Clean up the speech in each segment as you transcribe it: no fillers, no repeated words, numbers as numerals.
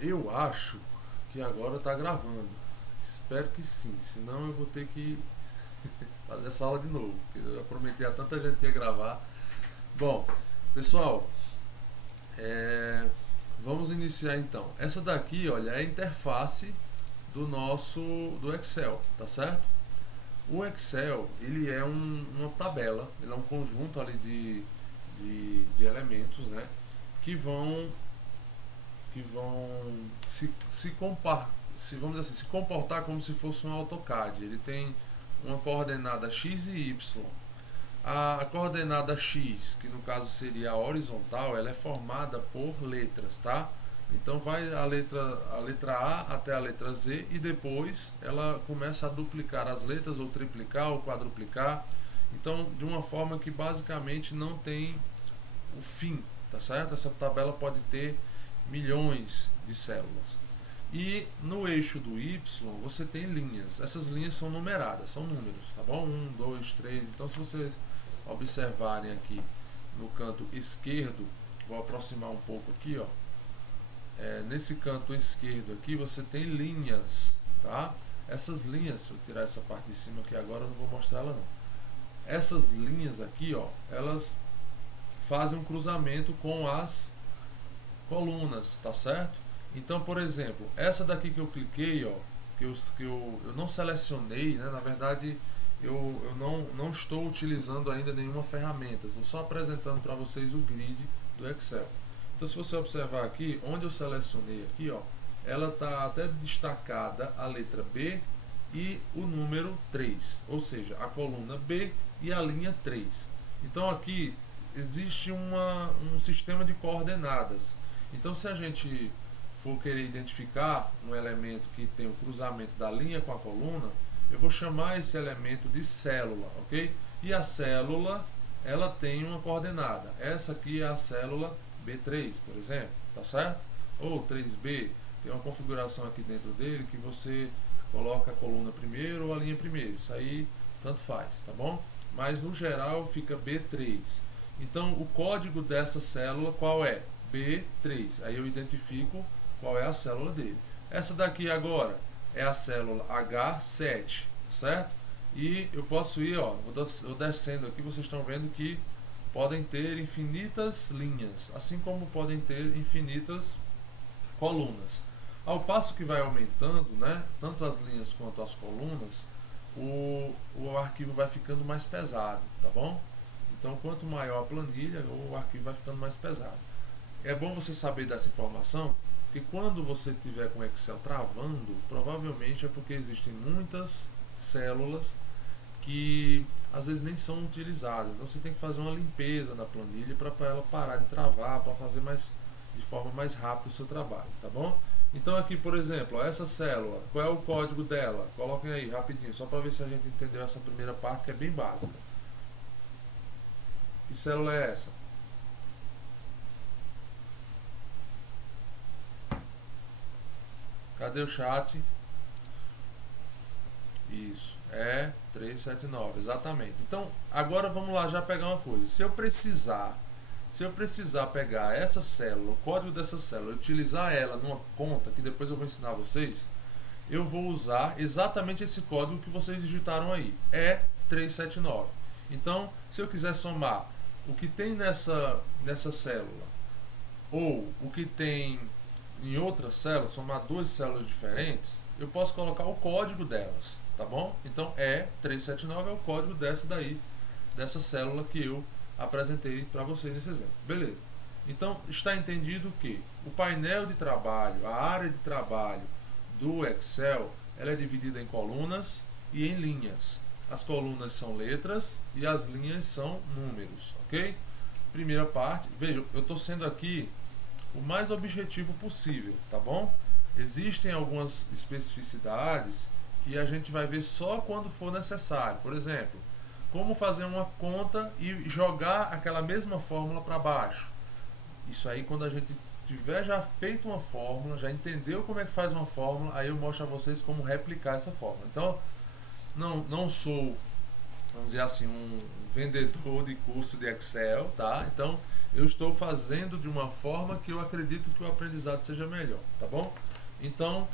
Eu acho que agora tá gravando. Espero que sim, senão eu vou ter que fazer essa aula de novo. Porque eu já prometi a tanta gente que ia gravar. Bom, pessoal, vamos iniciar então. Essa daqui, olha, é a interface do Excel, tá certo? O Excel, ele é uma tabela, ele é um conjunto ali de elementos, né? Que vão vamos dizer assim, se comportar como se fosse um AutoCAD. Ele tem uma coordenada x e y. A coordenada x, que no caso seria a horizontal, ela é formada por letras, tá? Então vai a letra A até a letra Z e depois ela começa a duplicar as letras, ou triplicar, ou quadruplicar. Então, de uma forma que basicamente não tem o fim, tá certo? Essa tabela pode ter milhões de células. E no eixo do Y você tem linhas. Essas linhas são numeradas, são números, tá bom? 1, 2, 3. Então, se vocês observarem aqui no canto esquerdo, vou aproximar um pouco aqui, ó. Nesse canto esquerdo aqui você tem linhas, tá? Essas linhas, se eu tirar essa parte de cima aqui agora, eu não vou mostrar ela não. Essas linhas aqui, ó, elas fazem um cruzamento com as colunas, tá certo? Então, por exemplo, essa daqui que eu cliquei, ó, que eu não selecionei, né? Na verdade, eu não estou utilizando ainda nenhuma ferramenta, estou só apresentando para vocês o grid do Excel. Então, se você observar aqui, onde eu selecionei aqui, ó, ela está até destacada a letra B e o número 3, ou seja, a coluna B e a linha 3. Então aqui existe um sistema de coordenadas. Então, se a gente for querer identificar um elemento que tem o cruzamento da linha com a coluna, eu vou chamar esse elemento de célula, ok? E a célula, ela tem uma coordenada. Essa aqui é a célula B3, por exemplo, tá certo? Ou 3B, tem uma configuração aqui dentro dele que você coloca a coluna primeiro ou a linha primeiro. Isso aí tanto faz, tá bom? Mas no geral fica B3. Então, o código dessa célula qual é? B3. Aí eu identifico qual é a célula dele. Essa daqui agora é a célula H7, certo? E eu posso ir, ó, vou descendo aqui, vocês estão vendo que podem ter infinitas linhas, assim como podem ter infinitas colunas. Ao passo que vai aumentando, né, tanto as linhas quanto as colunas, o arquivo vai ficando mais pesado, tá bom? Então, quanto maior a planilha, o arquivo vai ficando mais pesado. É bom você saber dessa informação, porque quando você tiver com o Excel travando, provavelmente é porque existem muitas células que às vezes nem são utilizadas. Então você tem que fazer uma limpeza na planilha para ela parar de travar, para fazer de forma mais rápida o seu trabalho, tá bom? Então aqui, por exemplo, ó, essa célula, qual é o código dela? Coloquem aí rapidinho, só para ver se a gente entendeu essa primeira parte que é bem básica. Que célula é essa? Cadê o chat? Isso, é 379, exatamente. Então, agora vamos lá já pegar uma coisa. Se eu precisar pegar essa célula, o código dessa célula, utilizar ela numa conta, que depois eu vou ensinar vocês, eu vou usar exatamente esse código que vocês digitaram aí. É 379. Então, se eu quiser somar o que tem nessa célula ou o que tem em outras células, somar duas células diferentes, eu posso colocar o código delas, tá bom? Então, 379 é o código dessa célula que eu apresentei para vocês nesse exemplo. Beleza. Então, está entendido que o painel de trabalho, a área de trabalho do Excel, ela é dividida em colunas e em linhas. As colunas são letras e as linhas são números, ok? Primeira parte, veja, eu estou sendo aqui o mais objetivo possível, tá bom? Existem algumas especificidades que a gente vai ver só quando for necessário. Por exemplo, como fazer uma conta e jogar aquela mesma fórmula para baixo. Isso aí, quando a gente tiver já feito uma fórmula, já entendeu como é que faz uma fórmula, aí eu mostro a vocês como replicar essa fórmula. Então, não sou vamos dizer assim, um vendedor de curso de Excel, tá? Então, eu estou fazendo de uma forma que eu acredito que o aprendizado seja melhor, tá bom? Então,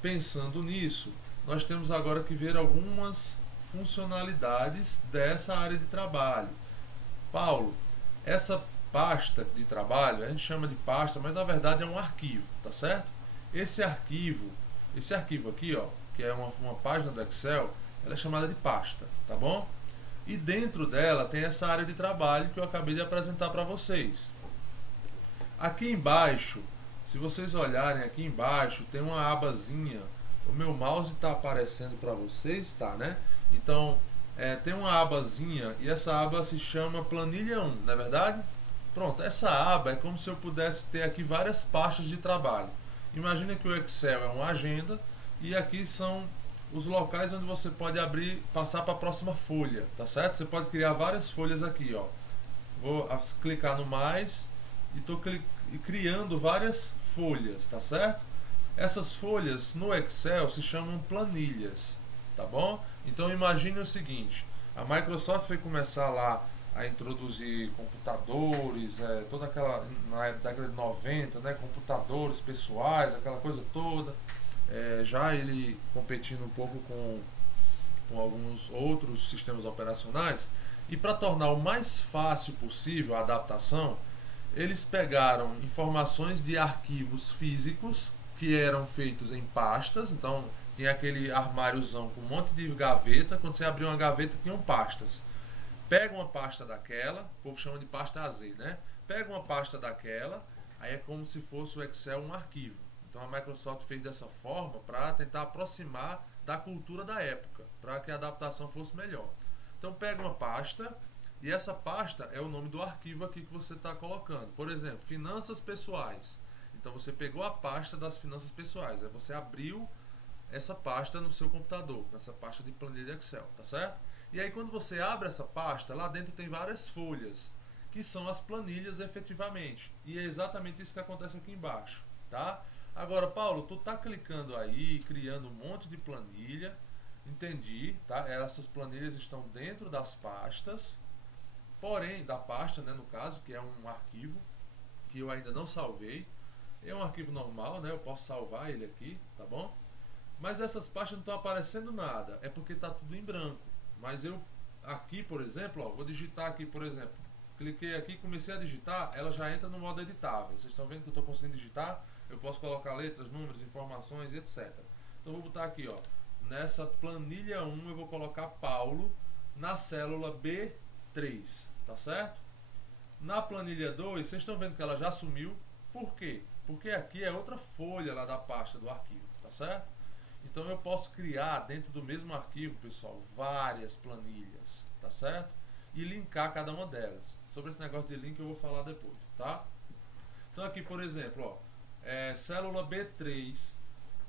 pensando nisso, nós temos agora que ver algumas funcionalidades dessa área de trabalho. Paulo, essa pasta de trabalho, a gente chama de pasta, mas na verdade é um arquivo, tá certo? Esse arquivo, esse arquivo aqui, ó, que é uma página do Excel, ela é chamada de pasta, tá bom? E dentro dela tem essa área de trabalho que eu acabei de apresentar para vocês. Aqui embaixo, se vocês olharem aqui embaixo, tem uma abazinha. O meu mouse está aparecendo para vocês, tá, né? Então, tem uma abazinha e essa aba se chama Planilha 1, não é verdade? Pronto, essa aba é como se eu pudesse ter aqui várias pastas de trabalho. Imagina que o Excel é uma agenda e aqui são os locais onde você pode abrir, passar para a próxima folha, tá certo? Você pode criar várias folhas aqui, ó. Vou clicar no mais e estou criando várias folhas, tá certo? Essas folhas no Excel se chamam planilhas, tá bom? Então imagine o seguinte, a Microsoft foi começar lá a introduzir computadores, toda aquela, na década de 90, né, computadores pessoais, aquela coisa toda, já ele competindo um pouco com alguns outros sistemas operacionais, e para tornar o mais fácil possível a adaptação, eles pegaram informações de arquivos físicos que eram feitos em pastas, então tinha aquele armáriozão com um monte de gaveta, quando você abria uma gaveta tinham pastas. Pega uma pasta daquela, o povo chama de pasta AZ, né? Pega uma pasta daquela, aí é como se fosse o Excel um arquivo. Então a Microsoft fez dessa forma para tentar aproximar da cultura da época, para que a adaptação fosse melhor. Então pega uma pasta, e essa pasta é o nome do arquivo aqui que você está colocando. Por exemplo, finanças pessoais. Então você pegou a pasta das finanças pessoais, aí você abriu essa pasta no seu computador, nessa pasta de planilha de Excel, tá certo? E aí quando você abre essa pasta, lá dentro tem várias folhas, que são as planilhas efetivamente. E é exatamente isso que acontece aqui embaixo, tá? Agora, Paulo, tu tá clicando aí, criando um monte de planilha, entendi, tá? Essas planilhas estão dentro das pastas, porém, da pasta, né, no caso, que é um arquivo que eu ainda não salvei. É um arquivo normal, né? Eu posso salvar ele aqui, tá bom? Mas essas pastas não estão aparecendo nada, é porque está tudo em branco. Mas eu aqui, por exemplo, ó, vou digitar aqui, por exemplo, cliquei aqui, comecei a digitar, ela já entra no modo editável. Vocês estão vendo que eu estou conseguindo digitar? Eu posso colocar letras, números, informações, etc. Então eu vou botar aqui, ó, nessa planilha 1 eu vou colocar Paulo na célula B3, tá certo? Na planilha 2, vocês estão vendo que ela já sumiu. Por quê? Porque aqui é outra folha lá da pasta do arquivo, tá certo? Então eu posso criar dentro do mesmo arquivo, pessoal, várias planilhas, tá certo? E linkar cada uma delas. Sobre esse negócio de link eu vou falar depois, tá? Então aqui, por exemplo, ó, célula B3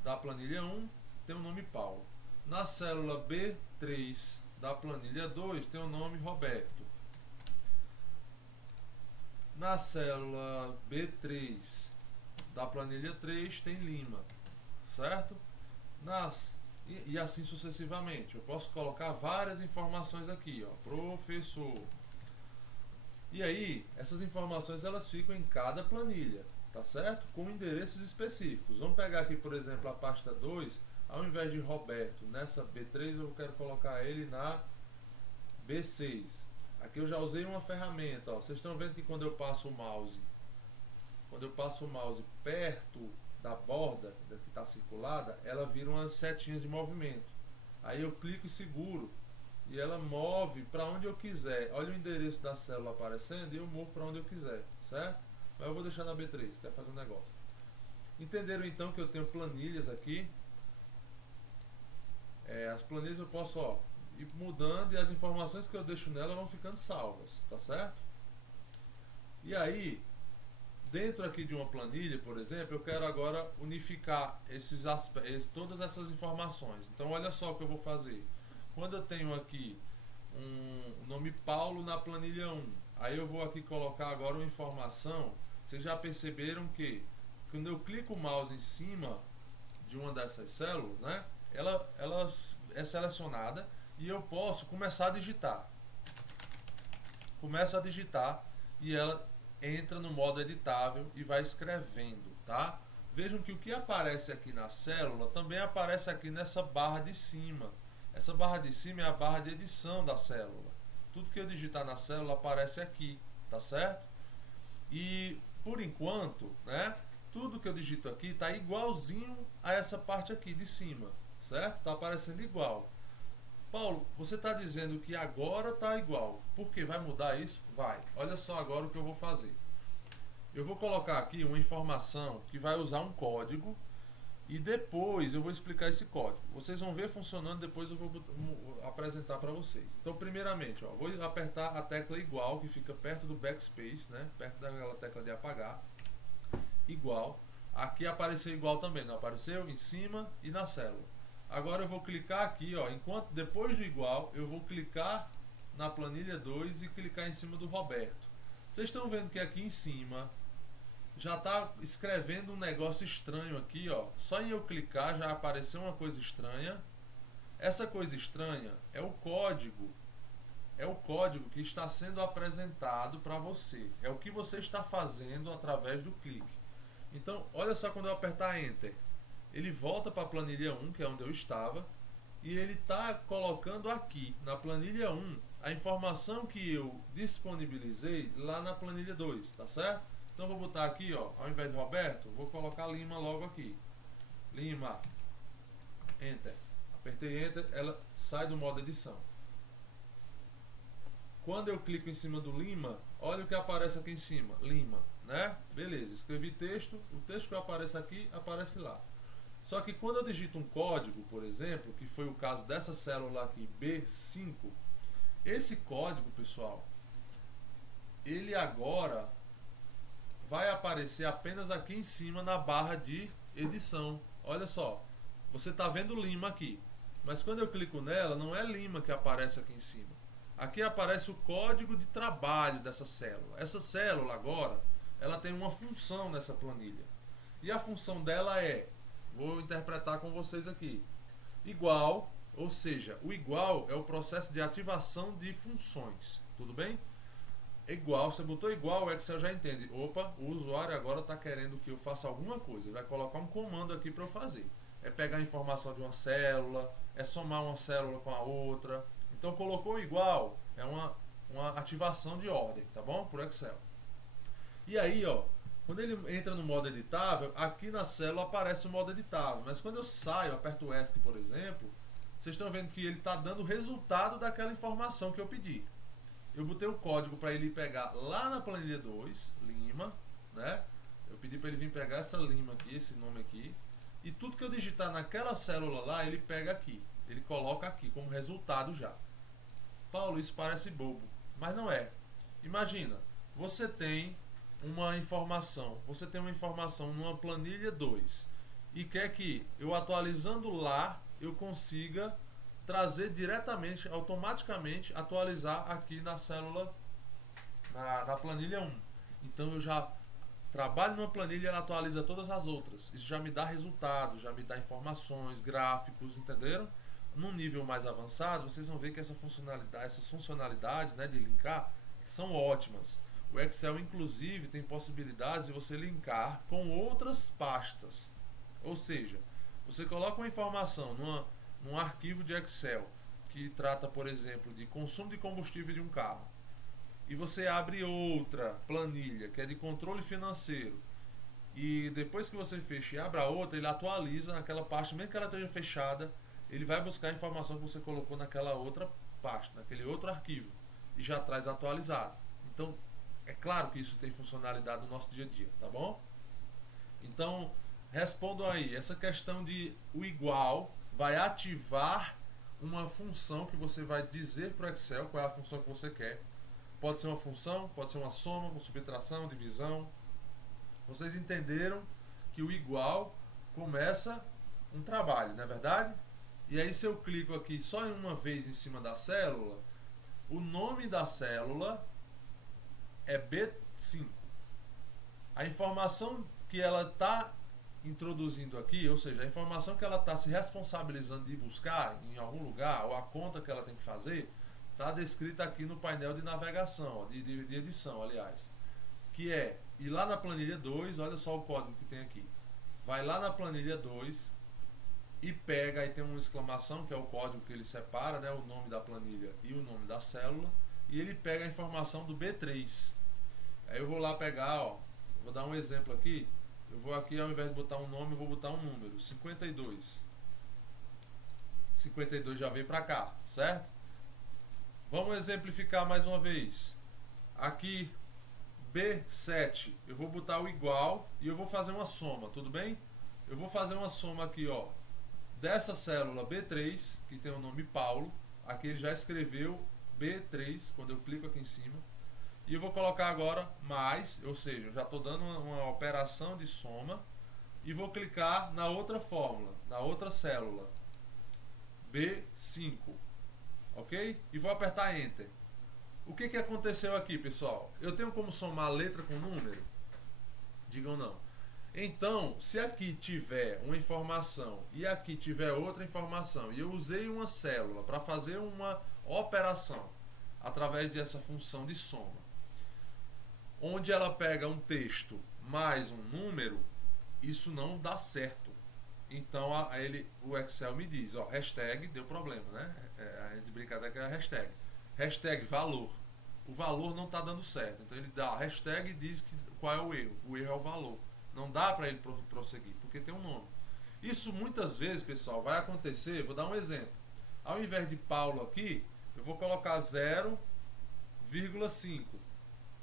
da planilha 1 tem o nome Paulo. Na célula B3 da planilha 2 tem o nome Roberto. Na célula B3 da planilha 3 tem Lima, certo? E assim sucessivamente. Eu posso colocar várias informações aqui, ó, professor. E aí, essas informações elas ficam em cada planilha, tá certo? Com endereços específicos. Vamos pegar aqui, por exemplo, a pasta 2, ao invés de Roberto, nessa B3 eu quero colocar ele na B6. Aqui eu já usei uma ferramenta, ó. Vocês estão vendo que quando eu passo o mouse perto da borda que está circulada, ela vira umas setinhas de movimento. Aí eu clico e seguro e ela move para onde eu quiser. Olha o endereço da célula aparecendo e eu movo para onde eu quiser, certo? Mas eu vou deixar na B3, quer fazer um negócio. Entenderam então que eu tenho planilhas aqui? As planilhas eu posso, ó, ir mudando e as informações que eu deixo nela vão ficando salvas, tá certo? E aí, dentro aqui de uma planilha, por exemplo, eu quero agora unificar todas essas informações. Então olha só o que eu vou fazer. Quando eu tenho aqui o nome Paulo na planilha 1, aí eu vou aqui colocar agora uma informação. Vocês já perceberam que quando eu clico o mouse em cima de uma dessas células, né, ela é selecionada e eu posso começar a digitar. Começo a digitar e ela entra no modo editável e vai escrevendo, tá? Vejam que o que aparece aqui na célula também aparece aqui nessa barra de cima. Essa barra de cima é a barra de edição da célula. Tudo que eu digitar na célula aparece aqui, tá certo? E por enquanto, né, tudo que eu digito aqui está igualzinho a essa parte aqui de cima, certo? Está aparecendo igual. Paulo, você está dizendo que agora está igual. Por que vai mudar isso? Vai. Olha só agora o que eu vou fazer. Eu vou colocar aqui uma informação que vai usar um código e depois eu vou explicar esse código. Vocês vão ver funcionando, depois eu vou apresentar para vocês. Então, primeiramente, vou apertar a tecla igual, que fica perto do backspace, né? Perto daquela tecla de apagar. Igual. Aqui apareceu igual também, não apareceu? Em cima e na célula. Agora eu vou clicar aqui, enquanto depois do igual, eu vou clicar na planilha 2 e clicar em cima do Roberto. Vocês estão vendo que aqui em cima já está escrevendo um negócio estranho aqui, Só em eu clicar já apareceu uma coisa estranha. Essa coisa estranha é o código. É o código que está sendo apresentado para você. É o que você está fazendo através do clique. Então, olha só quando eu apertar Enter. Ele volta para a planilha 1, que é onde eu estava, e ele está colocando aqui na planilha 1 a informação que eu disponibilizei lá na planilha 2, tá certo? Então vou botar aqui, ao invés de Roberto, vou colocar Lima logo aqui. Lima. Enter. Apertei Enter, ela sai do modo edição. Quando eu clico em cima do Lima, olha o que aparece aqui em cima. Lima, né? Beleza, escrevi texto, o texto que aparece aqui, aparece lá. Só que quando eu digito um código, por exemplo, que foi o caso dessa célula aqui, B5, esse código, pessoal, ele agora vai aparecer apenas aqui em cima na barra de edição. Olha só, você está vendo Lima aqui, mas quando eu clico nela, não é Lima que aparece aqui em cima. Aqui aparece o código de trabalho dessa célula. Essa célula agora, ela tem uma função nessa planilha. E a função dela é, vou interpretar com vocês aqui, igual, ou seja, o igual é o processo de ativação de funções, tudo bem? Igual, você botou igual, o Excel já entende. Opa, o usuário agora está querendo que eu faça alguma coisa. Ele vai colocar um comando aqui para eu fazer. É pegar a informação de uma célula, é somar uma célula com a outra. Então colocou igual, é uma ativação de ordem, tá bom? Por Excel. E aí, quando ele entra no modo editável, aqui na célula aparece o modo editável. Mas quando eu saio, aperto o ESC, por exemplo, vocês estão vendo que ele está dando o resultado daquela informação que eu pedi. Eu botei o código para ele pegar lá na planilha 2, Lima, né? Eu pedi para ele vir pegar essa Lima aqui, esse nome aqui, e tudo que eu digitar naquela célula lá, ele pega aqui. Ele coloca aqui como resultado já. Paulo, isso parece bobo, mas não é. Imagina, você tem uma informação numa planilha 2 e quer que eu atualizando lá, eu consiga trazer diretamente, automaticamente, atualizar aqui na célula, na planilha 1. Então eu já trabalho numa planilha e ela atualiza todas as outras. Isso já me dá resultados, já me dá informações, gráficos, entenderam? Num nível mais avançado, vocês vão ver que essas funcionalidades, né, de linkar são ótimas. O Excel, inclusive, tem possibilidades de você linkar com outras pastas. Ou seja, você coloca uma informação num arquivo de Excel que trata, por exemplo, de consumo de combustível de um carro, e você abre outra planilha que é de controle financeiro, e depois que você fecha e abre a outra, ele atualiza naquela pasta, mesmo que ela esteja fechada, ele vai buscar a informação que você colocou naquela outra pasta, naquele outro arquivo, e já traz atualizado. Então, é claro que isso tem funcionalidade no nosso dia a dia, tá bom? Então, respondam aí, essa questão de o igual vai ativar uma função que você vai dizer para o Excel qual é a função que você quer. Pode ser uma função, pode ser uma soma, uma subtração, divisão. Vocês entenderam que o igual começa um trabalho, não é verdade? E aí, se eu clico aqui só em uma vez em cima da célula, o nome da célula é B5. A informação que ela está introduzindo aqui, ou seja, a informação que ela está se responsabilizando de buscar em algum lugar, ou a conta que ela tem que fazer, está descrita aqui no painel de navegação, ó, de edição, aliás. Que é ir lá na planilha 2, olha só o código que tem aqui. Vai lá na planilha 2 e pega, aí tem uma exclamação, que é o código que ele separa, né, o nome da planilha e o nome da célula, e ele pega a informação do B3. Aí eu vou lá pegar, ó, vou dar um exemplo aqui. Eu vou aqui, ao invés de botar um nome, eu vou botar um número, 52. 52 já veio para cá, certo? Vamos exemplificar mais uma vez. Aqui, B7, eu vou botar o igual e eu vou fazer uma soma, tudo bem? Eu vou fazer uma soma aqui, ó, dessa célula B3, que tem o nome Paulo. Aqui ele já escreveu B3, quando eu clico aqui em cima. E eu vou colocar agora mais, ou seja, eu já estou dando uma operação de soma. E vou clicar na outra fórmula, na outra célula, B5, ok? E vou apertar Enter. O que aconteceu aqui, pessoal? Eu tenho como somar letra com número? Digam não. Então, se aqui tiver uma informação e aqui tiver outra informação, e eu usei uma célula para fazer uma operação através dessa função de soma, onde ela pega um texto mais um número, isso não dá certo. Então o Excel me diz, ó, hashtag deu problema, né? A gente brincadeira que é a hashtag. Hashtag valor. O valor não está dando certo. Então ele dá a hashtag e diz qual é o erro. O erro é o valor. Não dá para ele prosseguir, porque tem um nome. Isso muitas vezes, pessoal, vai acontecer. Vou dar um exemplo. Ao invés de Paulo aqui, eu vou colocar 0,5.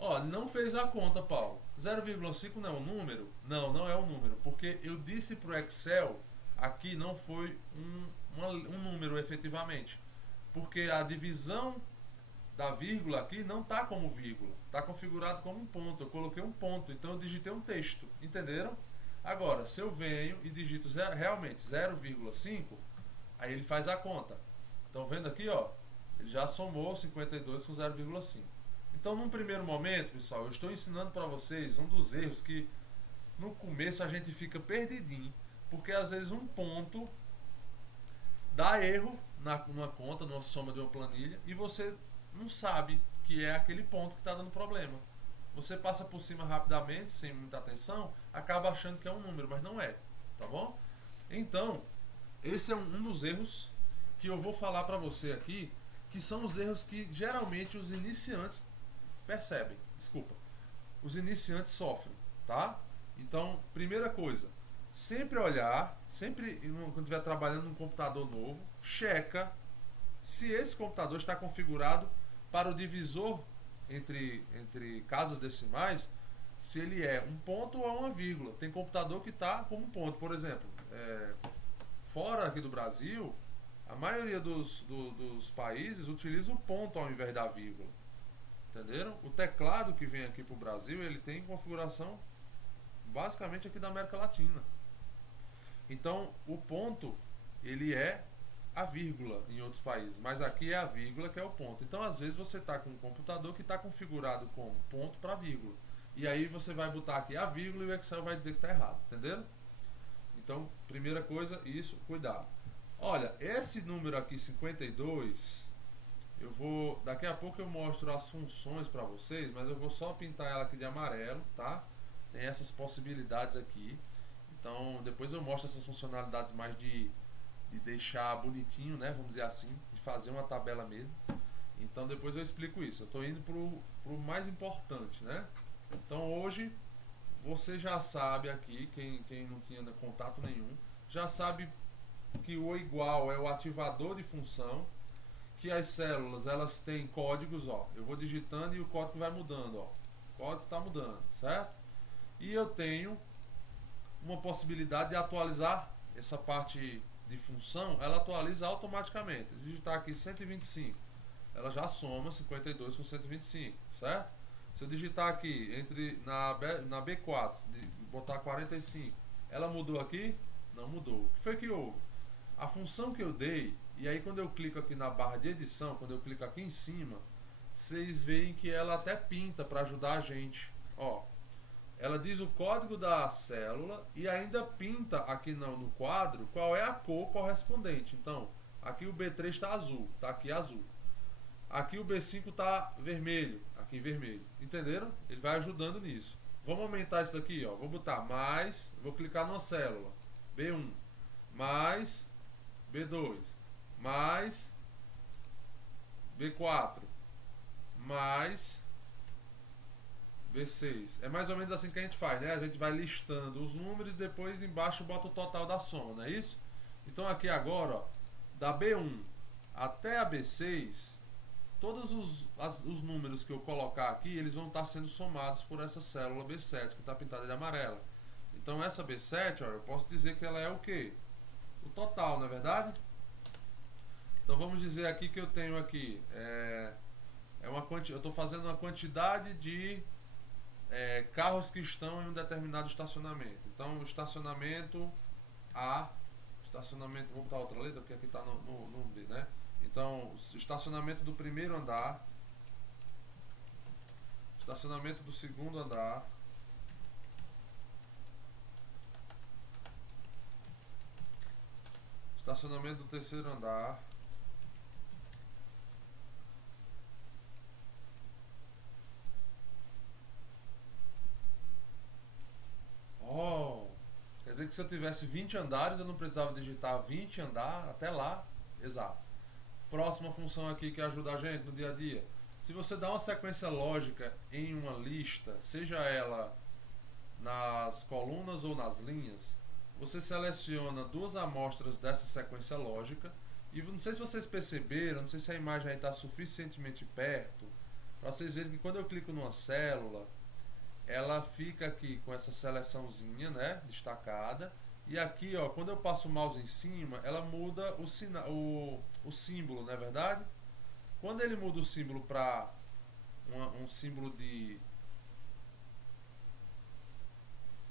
Ó, não fez a conta, Paulo. 0,5 não é um número? Não, não é um número, porque eu disse para o Excel, aqui não foi um número efetivamente, porque a divisão da vírgula aqui não está como vírgula, está configurado como um ponto. Eu coloquei um ponto, então eu digitei um texto, entenderam? Agora, se eu venho e digito realmente 0,5, aí ele faz a conta. Estão vendo aqui, ó? Ele já somou 52 com 0,5. Então, num primeiro momento, pessoal, eu estou ensinando para vocês um dos erros que no começo a gente fica perdidinho, porque às vezes um ponto dá erro numa conta, numa soma de uma planilha, e você não sabe que é aquele ponto que está dando problema. Você passa por cima rapidamente, sem muita atenção, acaba achando que é um número, mas não é, tá bom? Então, esse é um dos erros que eu vou falar para você aqui, que são os erros que geralmente os iniciantes percebem, os iniciantes sofrem, tá? Então, primeira coisa, sempre olhar, quando estiver trabalhando num computador novo, checa se esse computador está configurado para o divisor entre casas decimais, se ele é um ponto ou uma vírgula. Tem computador que está como um ponto, por exemplo, fora aqui do Brasil, a maioria dos países utiliza o ponto ao invés da vírgula. Entenderam? O teclado que vem aqui para o Brasil, ele tem configuração basicamente aqui da América Latina. Então, o ponto, ele é a vírgula em outros países, mas aqui é a vírgula que é o ponto. Então, às vezes, você está com um computador que está configurado como ponto para vírgula. E aí você vai botar aqui a vírgula e o Excel vai dizer que está errado. Entenderam? Então, primeira coisa, isso, cuidado. Olha, esse número aqui, 52... daqui a pouco eu mostro as funções para vocês, mas eu vou só pintar ela aqui de amarelo, tá? Tem essas possibilidades aqui. Então, depois eu mostro essas funcionalidades mais de deixar bonitinho, né? Vamos dizer assim, de fazer uma tabela mesmo. Então, depois eu explico isso. Eu estou indo pro mais importante, né? Então, hoje, você já sabe aqui, quem não tinha contato nenhum, já sabe que o igual é o ativador de função, que as células elas têm códigos, ó. Eu vou digitando e o código vai mudando, ó. O código está mudando, certo? E eu tenho uma possibilidade de atualizar essa parte de função, ela atualiza automaticamente. Se eu digitar aqui 125, ela já soma 52 com 125, certo? Se eu digitar aqui na B4, botar 45, ela mudou aqui? Não mudou. O que foi que houve? A função que eu dei, e aí quando eu clico aqui na barra de edição, quando eu clico aqui em cima, vocês veem que ela até pinta para ajudar a gente. Ó, ela diz o código da célula e ainda pinta aqui no quadro qual é a cor correspondente. Então, aqui o B3 está azul, está aqui azul. Aqui o B5 está vermelho, aqui vermelho. Entenderam? Ele vai ajudando nisso. Vamos aumentar isso daqui, ó. Vou botar mais, vou clicar numa célula. B1, mais B2, mais B4, mais B6. É mais ou menos assim que a gente faz, né? A gente vai listando os números e depois embaixo bota o total da soma, não é isso? Então aqui agora, ó, da B1 até a B6, todos os números que eu colocar aqui, eles vão estar sendo somados por essa célula B7, que está pintada de amarela. Então essa B7, ó, eu posso dizer que ela é o quê? O total, não é verdade? Então vamos dizer aqui que eu tenho aqui, eu estou fazendo uma quantidade de carros que estão em um determinado estacionamento. Então, estacionamento A, vou botar outra letra porque aqui está no B, né? Então, estacionamento do primeiro andar, estacionamento do segundo andar, estacionamento do terceiro andar, quer dizer que se eu tivesse 20 andares, eu não precisava digitar 20 andar até lá. Exato. Próxima função aqui que ajuda a gente no dia a dia. Se você dá uma sequência lógica em uma lista, seja ela nas colunas ou nas linhas, você seleciona duas amostras dessa sequência lógica. E não sei se vocês perceberam, não sei se a imagem está suficientemente perto, para vocês verem que quando eu clico numa célula, ela fica aqui com essa seleçãozinha, né, destacada. E aqui, ó, quando eu passo o mouse em cima, ela muda o símbolo, não é verdade? Quando ele muda o símbolo para um símbolo de...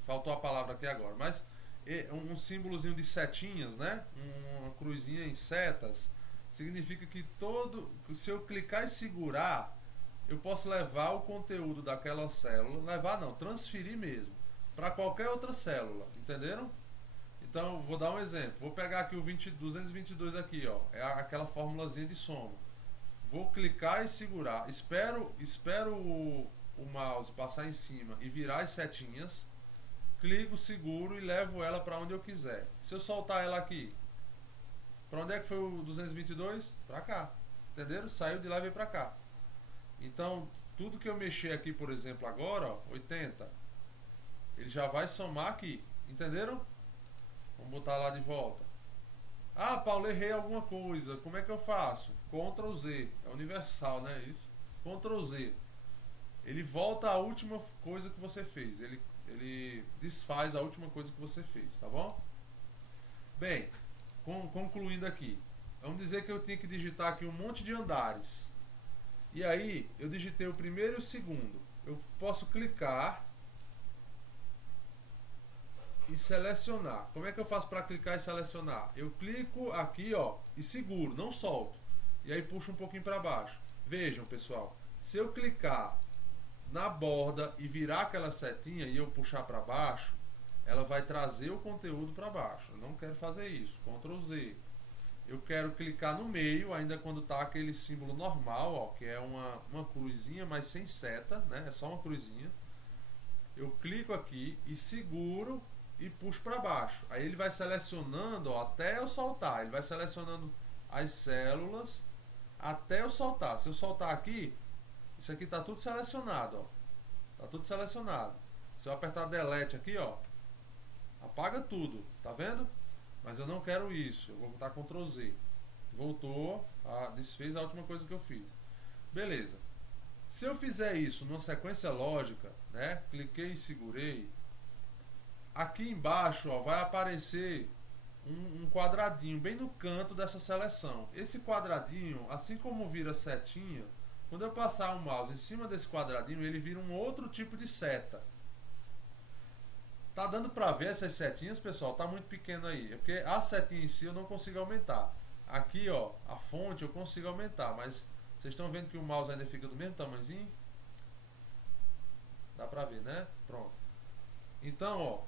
Faltou a palavra aqui agora, mas um símbolozinho de setinhas, né? Uma cruzinha em setas, significa que se eu clicar e segurar, eu posso levar o conteúdo daquela célula, transferir mesmo, para qualquer outra célula, entenderam? Então, vou dar um exemplo. Vou pegar aqui o 222 aqui, ó, é aquela formulazinha de soma. Vou clicar e segurar. Espero o mouse passar em cima e virar as setinhas. Clico, seguro e levo ela para onde eu quiser. Se eu soltar ela aqui, para onde é que foi o 222? Para cá. Entenderam? Saiu de lá e veio para cá. Então, tudo que eu mexer aqui, por exemplo, agora, ó, 80, ele já vai somar aqui. Entenderam? Vamos botar lá de volta. Ah, Paulo, errei alguma coisa. Como é que eu faço? Ctrl Z. É universal, né? Isso. Ctrl Z. Ele volta à última coisa que você fez. Ele desfaz a última coisa que você fez, tá bom? Bem, concluindo aqui. Vamos dizer que eu tinha que digitar aqui um monte de andares. E aí, eu digitei o primeiro e o segundo. Eu posso clicar e selecionar. Como é que eu faço para clicar e selecionar? Eu clico aqui, ó, e seguro, não solto. E aí puxo um pouquinho para baixo. Vejam, pessoal, se eu clicar na borda e virar aquela setinha e eu puxar para baixo, ela vai trazer o conteúdo para baixo. Eu não quero fazer isso. Ctrl Z. Eu quero clicar no meio, ainda quando está aquele símbolo normal, ó, que é uma cruzinha, mas sem seta, né? É só uma cruzinha. Eu clico aqui e seguro e puxo para baixo. Aí ele vai selecionando, ó, até eu soltar. Ele vai selecionando as células até eu soltar. Se eu soltar aqui, isso aqui está tudo selecionado, ó. Tá tudo selecionado. Se eu apertar Delete aqui, ó, apaga tudo, tá vendo? Mas eu não quero isso. Eu vou botar Ctrl Z. Voltou, desfez a última coisa que eu fiz. Beleza. Se eu fizer isso numa sequência lógica, né? Cliquei e segurei. Aqui embaixo, ó, vai aparecer um quadradinho bem no canto dessa seleção. Esse quadradinho, assim como vira setinha, quando eu passar o mouse em cima desse quadradinho, ele vira um outro tipo de seta. Tá dando pra ver essas setinhas, pessoal? Tá muito pequeno aí. É porque a setinha em si eu não consigo aumentar. Aqui, ó, a fonte eu consigo aumentar, mas vocês estão vendo que o mouse ainda fica do mesmo tamanhozinho? Dá pra ver, né? Pronto. Então, ó,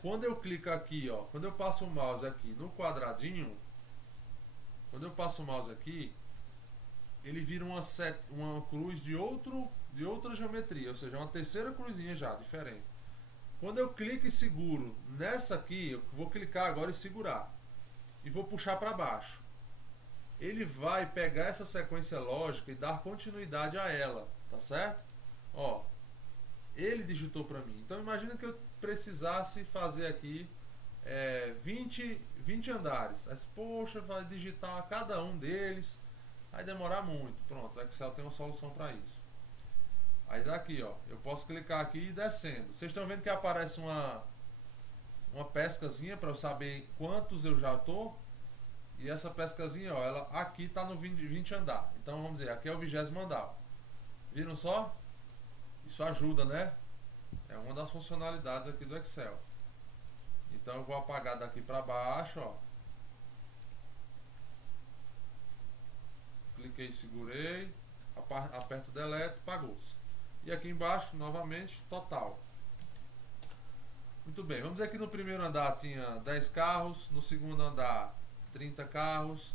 quando eu clico aqui, ó, quando eu passo o mouse aqui no quadradinho, quando eu passo o mouse aqui, ele vira uma cruz de outra geometria, ou seja, uma terceira cruzinha já, diferente. Quando eu clico e seguro nessa aqui, eu vou clicar agora e segurar. E vou puxar para baixo. Ele vai pegar essa sequência lógica e dar continuidade a ela, tá certo? Ó, ele digitou para mim. Então imagina que eu precisasse fazer aqui 20 andares. Aí, poxa, vai digitar cada um deles, vai demorar muito. Pronto, o Excel tem uma solução para isso. Aí daqui, ó, eu posso clicar aqui e ir descendo. Vocês estão vendo que aparece uma pescazinha para eu saber quantos eu já tô. E essa pescazinha, ó, ela aqui está no 20 andar. Então vamos dizer, aqui é o 20º andar. Viram só? Isso ajuda, né? É uma das funcionalidades aqui do Excel. Então eu vou apagar daqui para baixo, ó. Cliquei, segurei, aperto Delete, pagou-se. E aqui embaixo, novamente, total. Muito bem, vamos dizer que no primeiro andar tinha 10 carros, no segundo andar 30 carros,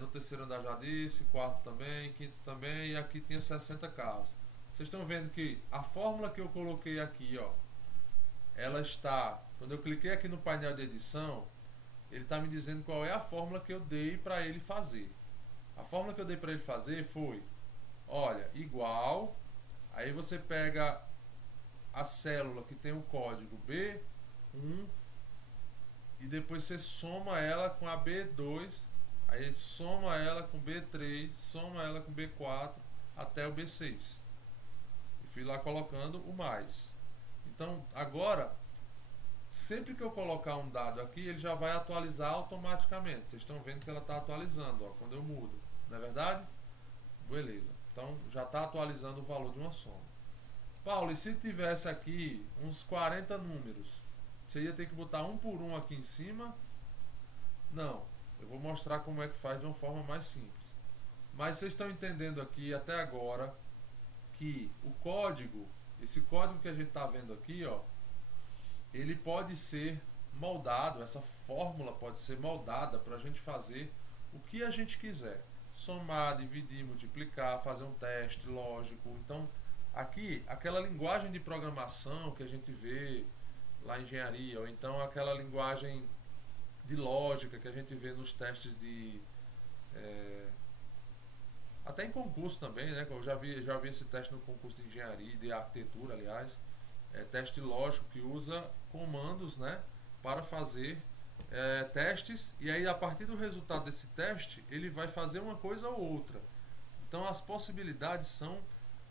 no terceiro andar já disse, quarto também, quinto também, e aqui tinha 60 carros. Vocês estão vendo que a fórmula que eu coloquei aqui, ó, ela está, quando eu cliquei aqui no painel de edição, ele está me dizendo qual é a fórmula que eu dei para ele fazer. A fórmula que eu dei para ele fazer foi, olha, igual, aí você pega a célula que tem o código B1 e depois você soma ela com a B2, aí soma ela com B3, soma ela com B4 até o B6. E fui lá colocando o mais. Então agora, sempre que eu colocar um dado aqui, ele já vai atualizar automaticamente. Vocês estão vendo que ela está atualizando, ó, quando eu mudo, não é verdade? Beleza. Então já está atualizando o valor de uma soma. Paulo, e se tivesse aqui uns 40 números, você ia ter que botar um por um aqui em cima? Não. Eu vou mostrar como é que faz de uma forma mais simples. Mas vocês estão entendendo aqui até agora que o código, esse código que a gente está vendo aqui, ó, ele pode ser moldado, essa fórmula pode ser moldada para a gente fazer o que a gente quiser. Somar, dividir, multiplicar, fazer um teste lógico. Então, aqui, aquela linguagem de programação que a gente vê lá em engenharia, ou então aquela linguagem de lógica que a gente vê nos testes de... até em concurso também, né? Eu já vi esse teste no concurso de engenharia, de arquitetura, aliás. Teste lógico que usa comandos, né, para fazer testes, e aí a partir do resultado desse teste ele vai fazer uma coisa ou outra. Então as possibilidades são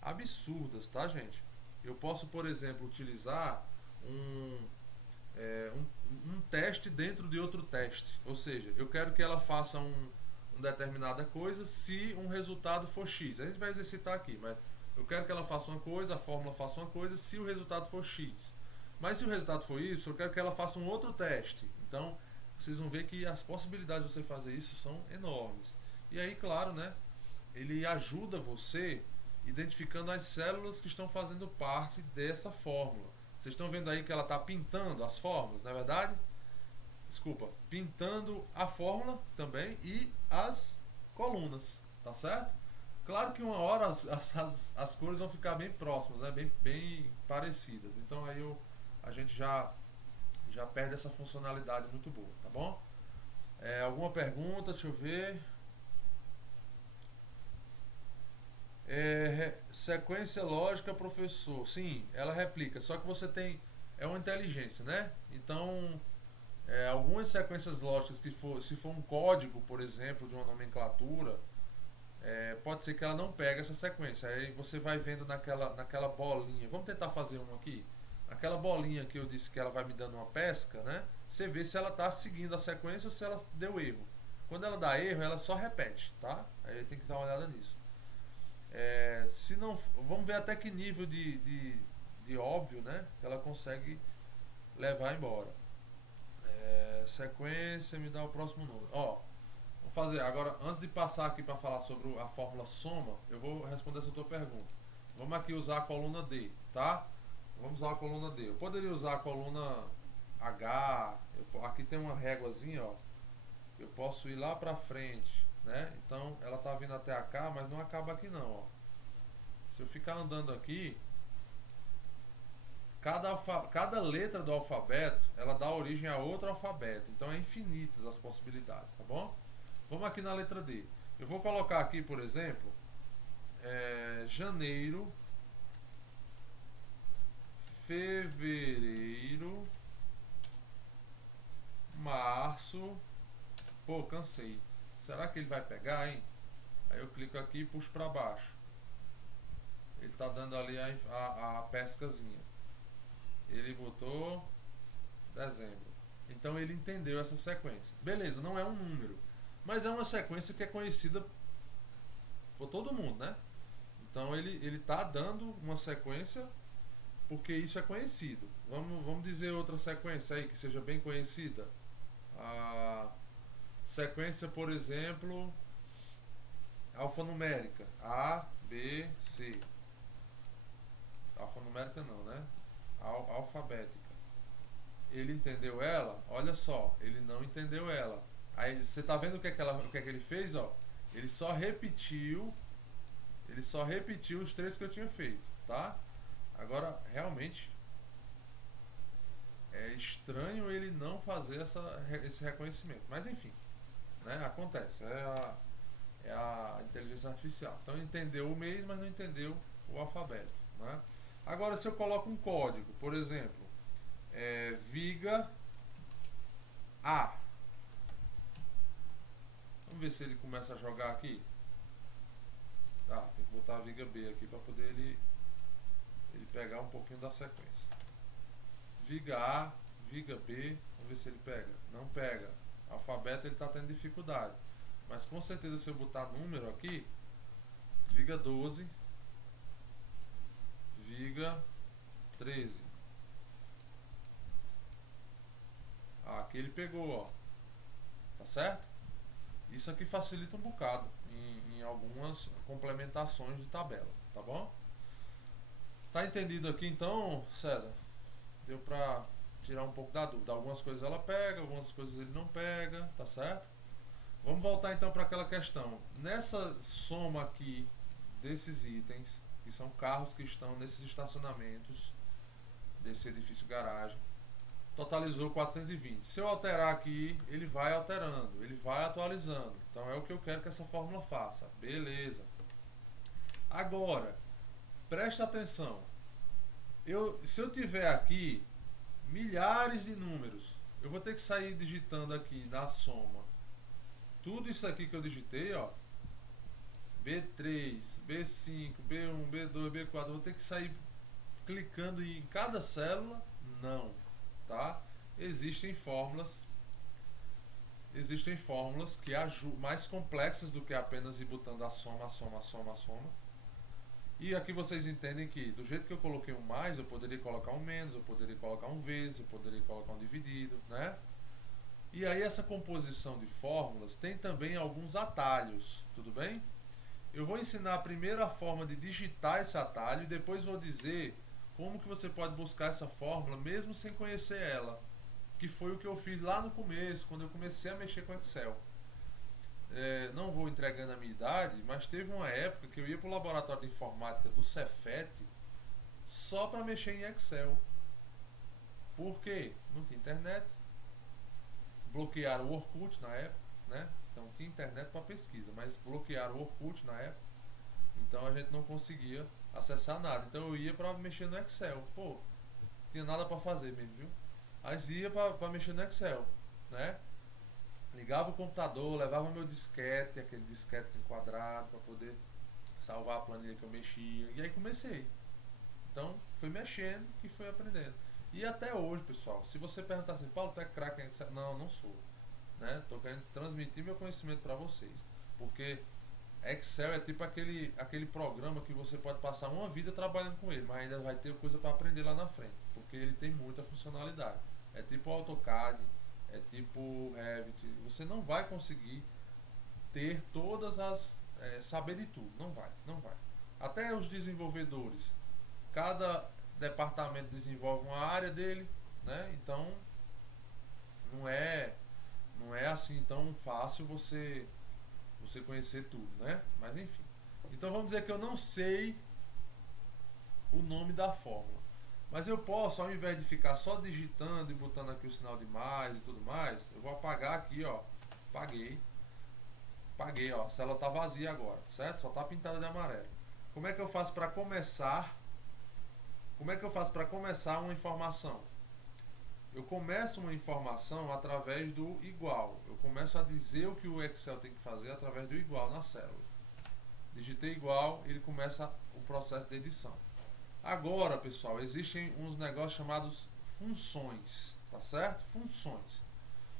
absurdas, tá, gente? Eu posso, por exemplo, utilizar um teste dentro de outro teste, ou seja, eu quero que ela faça uma determinada coisa se um resultado for X. A gente vai exercitar aqui, mas eu quero que ela faça uma coisa, a fórmula faça uma coisa se o resultado for X. Mas se o resultado for Y, eu quero que ela faça um outro teste. Então, vocês vão ver que as possibilidades de você fazer isso são enormes. E aí, claro, né, ele ajuda você identificando as células que estão fazendo parte dessa fórmula. Vocês estão vendo aí que ela está pintando as fórmulas, não é verdade? Desculpa, pintando a fórmula também e as colunas, tá certo? Claro que uma hora as cores vão ficar bem próximas, né? Bem parecidas. Então aí a gente já perde essa funcionalidade muito boa, tá bom? Alguma pergunta? Deixa eu ver. Sequência lógica, professor. Sim, ela replica, só que você tem... É uma inteligência, né? Então, algumas sequências lógicas se for um código, por exemplo, de uma nomenclatura, pode ser que ela não pegue essa sequência. Aí você vai vendo naquela bolinha. Vamos tentar fazer uma aqui. Aquela bolinha que eu disse que ela vai me dando uma pesca, né? Você vê se ela está seguindo a sequência ou se ela deu erro. Quando ela dá erro, ela só repete, tá? Aí tem que dar uma olhada nisso. Se não, vamos ver até que nível de óbvio, né? Que ela consegue levar embora. Sequência, me dá o próximo número. Ó, vou fazer agora, antes de passar aqui para falar sobre a fórmula soma, eu vou responder essa tua pergunta. Vamos aqui usar a coluna D, tá? Vamos usar a coluna D. Eu poderia usar a coluna H. Aqui tem uma réguazinha, ó. Eu posso ir lá pra frente, né? Então ela tá vindo até cá, mas não acaba aqui não, ó. Se eu ficar andando aqui, cada letra do alfabeto, ela dá origem a outro alfabeto. Então é infinitas as possibilidades, tá bom? Vamos aqui na letra D. Eu vou colocar aqui, por exemplo, janeiro, fevereiro, março. Pô, cansei. Será que ele vai pegar, hein? Aí eu clico aqui e puxo para baixo. Ele tá dando ali a pescazinha. Ele botou dezembro. Então ele entendeu essa sequência. Beleza, não é um número, mas é uma sequência que é conhecida por todo mundo, né? Então ele tá dando uma sequência porque isso é conhecido. Vamos dizer outra sequência aí que seja bem conhecida. A sequência, por exemplo, alfanumérica. A, B, C. Alfanumérica não, né? Alfabética. Ele entendeu ela? Olha só, ele não entendeu ela. Aí você tá vendo o que é que ele fez, ó? Ele só repetiu, os três que eu tinha feito, tá? Agora, realmente é estranho ele não fazer esse reconhecimento. Mas enfim, né? Acontece. É a inteligência artificial. Então entendeu o mês, mas não entendeu o alfabeto, né? Agora, se eu coloco um código, por exemplo, Viga A. Vamos ver se ele começa a jogar aqui. Tem que botar a Viga B aqui para poder ele pegar um pouquinho da sequência. Viga A, Viga B, vamos ver se ele pega. Não pega. Alfabeto ele está tendo dificuldade. Mas com certeza se eu botar número aqui, Viga 12, Viga 13. Aqui ele pegou, ó. Tá certo? Isso aqui facilita um bocado em algumas complementações de tabela, tá bom? Tá entendido aqui então, César? Deu pra tirar um pouco da dúvida. Algumas coisas ela pega, algumas coisas ele não pega, tá certo? Vamos voltar então para aquela questão. Nessa soma aqui desses itens, que são carros que estão nesses estacionamentos desse edifício garagem, totalizou 420. Se eu alterar aqui, ele vai alterando, ele vai atualizando. Então é o que eu quero que essa fórmula faça. Beleza. Agora, presta atenção. Se eu tiver aqui milhares de números, eu vou ter que sair digitando aqui na soma. Tudo isso aqui que eu digitei, ó, B3, B5, B1, B2, B4, eu vou ter que sair clicando em cada célula? Não, tá? Existem fórmulas que mais complexas do que apenas ir botando a soma, a soma, a soma, a soma. E aqui vocês entendem que do jeito que eu coloquei um mais, eu poderia colocar um menos, eu poderia colocar um vezes, eu poderia colocar um dividido, né? E aí essa composição de fórmulas tem também alguns atalhos, tudo bem? Eu vou ensinar a primeira forma de digitar esse atalho e depois vou dizer como que você pode buscar essa fórmula mesmo sem conhecer ela, que foi o que eu fiz lá no começo, quando eu comecei a mexer com Excel. Não vou entregando a minha idade, mas teve uma época que eu ia para o laboratório de informática do Cefet só para mexer em Excel. Por quê? Não tinha internet. Bloquearam o Orkut na época, né? Então tinha internet para pesquisa, mas bloquearam o Orkut na época. Então a gente não conseguia acessar nada. Então eu ia para mexer no Excel. Pô, tinha nada para fazer mesmo, viu? Mas ia para mexer no Excel, né? Ligava o computador, levava meu disquete, aquele disquete enquadrado para poder salvar a planilha que eu mexia. E aí comecei. Então fui mexendo e fui aprendendo. E até hoje, pessoal, se você perguntar assim, Paulo, tu é craque em Excel? Não, não sou. Né? Tô querendo transmitir meu conhecimento para vocês. Porque Excel é tipo aquele programa que você pode passar uma vida trabalhando com ele, mas ainda vai ter coisa para aprender lá na frente, porque ele tem muita funcionalidade. É tipo AutoCAD, é tipo Revit. Você não vai conseguir ter todas saber de tudo. Não vai. Até os desenvolvedores, cada departamento desenvolve uma área dele, né? Então não é assim tão fácil você conhecer tudo, né? Mas enfim. Então vamos dizer que eu não sei o nome da fórmula. Mas eu posso, ao invés de ficar só digitando e botando aqui o sinal de mais e tudo mais, eu vou apagar aqui, ó. Apaguei, ó. A célula tá vazia agora, certo? Só tá pintada de amarelo. Como é que eu faço para começar? Como é que eu faço para começar uma informação? Eu começo uma informação através do igual. Eu começo a dizer o que o Excel tem que fazer através do igual na célula. Digitei igual, ele começa o processo de edição. Agora, pessoal, existem uns negócios chamados funções, tá certo? Funções.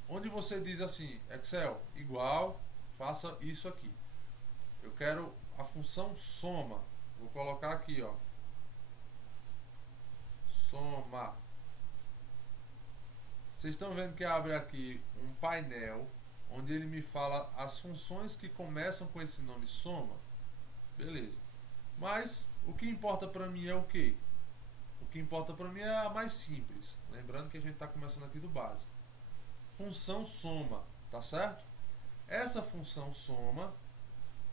Onde você diz assim, Excel, igual, faça isso aqui. Eu quero a função soma. Vou colocar aqui, ó. Soma. Vocês estão vendo que abre aqui um painel onde ele me fala as funções que começam com esse nome soma. Beleza. Mas o que importa para mim é o quê? O que importa para mim é a mais simples. Lembrando que a gente está começando aqui do básico. Função soma, tá certo? Essa função soma,